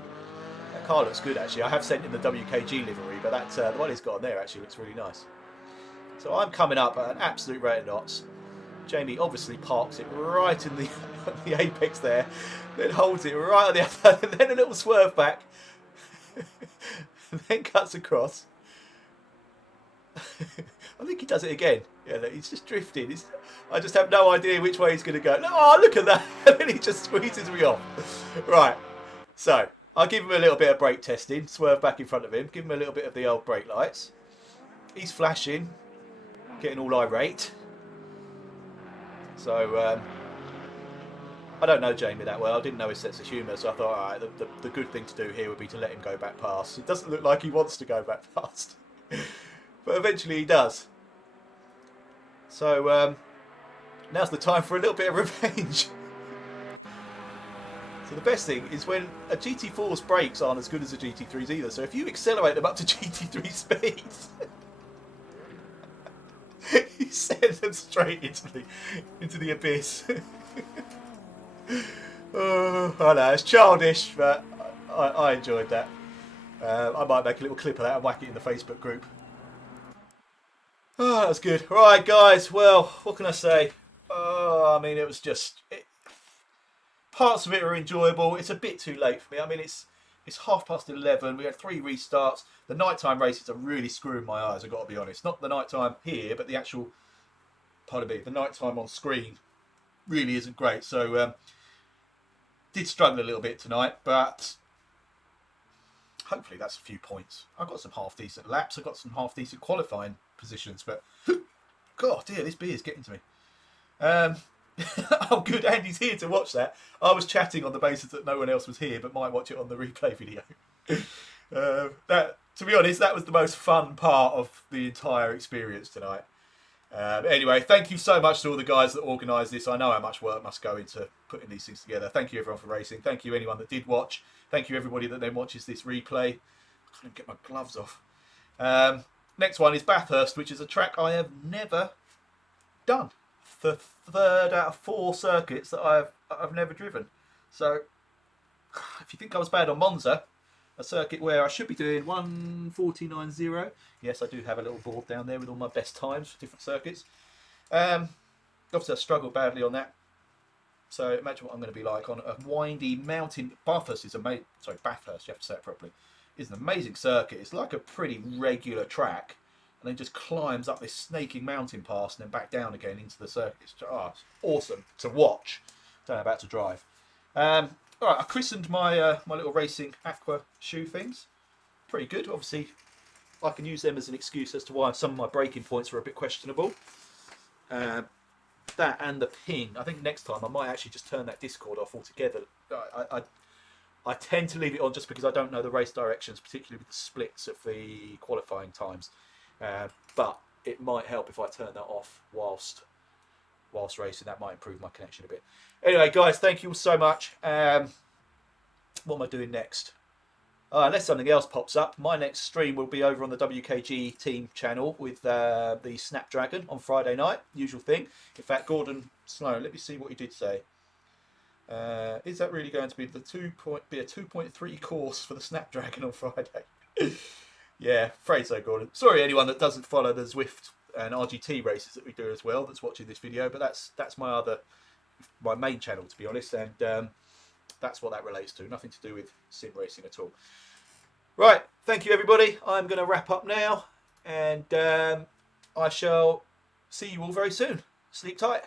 That car looks good actually. I have sent in the WKG livery, but that the one he's got on there actually looks really nice. So I'm coming up at an absolute rate of knots. Jamie obviously parks it right in the the apex there, then holds it right on the other, and then a little swerve back, and then cuts across. I think he does it again. Yeah, look, he's just drifting. I just have no idea which way he's going to go. Oh, look at that! And then he just squeezes me off. Right, so I'll give him a little bit of brake testing, swerve back in front of him, give him a little bit of the old brake lights. He's flashing, getting all irate. So, I don't know Jamie that well. I didn't know his sense of humour, so I thought, all right, the good thing to do here would be to let him go back past. It doesn't look like he wants to go back past. But eventually he does. So, now's the time for a little bit of revenge. So the best thing is when a GT4's brakes aren't as good as a GT3's either. So if you accelerate them up to GT3 speeds... he sent them straight into the abyss. Oh, I know, it's childish, but I enjoyed that. I might make a little clip of that and whack it in the Facebook group. Oh, that was good. Right, guys, well, what can I say? Oh, I mean, it was just... parts of it are enjoyable. It's a bit too late for me. I mean, it's 11:30. We had 3 restarts. The nighttime races are really screwing my eyes, I've got to be honest. Not the nighttime here, but the actual, pardon me, the nighttime on screen really isn't great. So, did struggle a little bit tonight, but hopefully that's a few points. I've got some half-decent laps. I've got some half-decent qualifying positions, but, God, dear, this beer is getting to me. Oh, good, Andy's here to watch that. I was chatting on the basis that no one else was here, but might watch it on the replay video. To be honest, that was the most fun part of the entire experience tonight. Anyway, thank you so much to all the guys that organised this. I know how much work must go into putting these things together. Thank you everyone for racing. Thank you anyone that did watch. Thank you everybody that then watches this replay. I couldn't get my gloves off. Next one is Bathurst, which is a track I have never done. The 3rd out of 4 circuits that I've never driven. So, if you think I was bad on Monza, a circuit where I should be doing 1:49.0. Yes, I do have a little board down there with all my best times for different circuits. Obviously, I struggled badly on that. So imagine what I'm going to be like on a windy mountain. Bathurst is amazing. Sorry, Bathurst. You have to say it properly. It's an amazing circuit. It's like a pretty regular track, and then just climbs up this snaking mountain pass and then back down again into the circuit. It's awesome to watch. Don't know about to drive. All right, I christened my my little racing aqua shoe things. Pretty good. Obviously, I can use them as an excuse as to why some of my braking points were a bit questionable. That and the ping. I think next time I might actually just turn that Discord off altogether. I tend to leave it on just because I don't know the race directions, particularly with the splits of the qualifying times. But it might help if I turn that off whilst racing. That might improve my connection a bit. Anyway, guys, thank you all so much. What am I doing next? Unless something else pops up, my next stream will be over on the WKG team channel with the Snapdragon on Friday night. Usual thing. In fact, Gordon Sloan, let me see what he did say. Is that really going to be a 2.3 course for the Snapdragon on Friday? Yeah, afraid so, Gordon. Sorry, anyone that doesn't follow the Zwift and RGT races that we do as well that's watching this video, but that's my main channel, to be honest, and that's what that relates to. Nothing to do with sim racing at all. Right, thank you everybody. I'm going to wrap up now, and I shall see you all very soon. Sleep tight.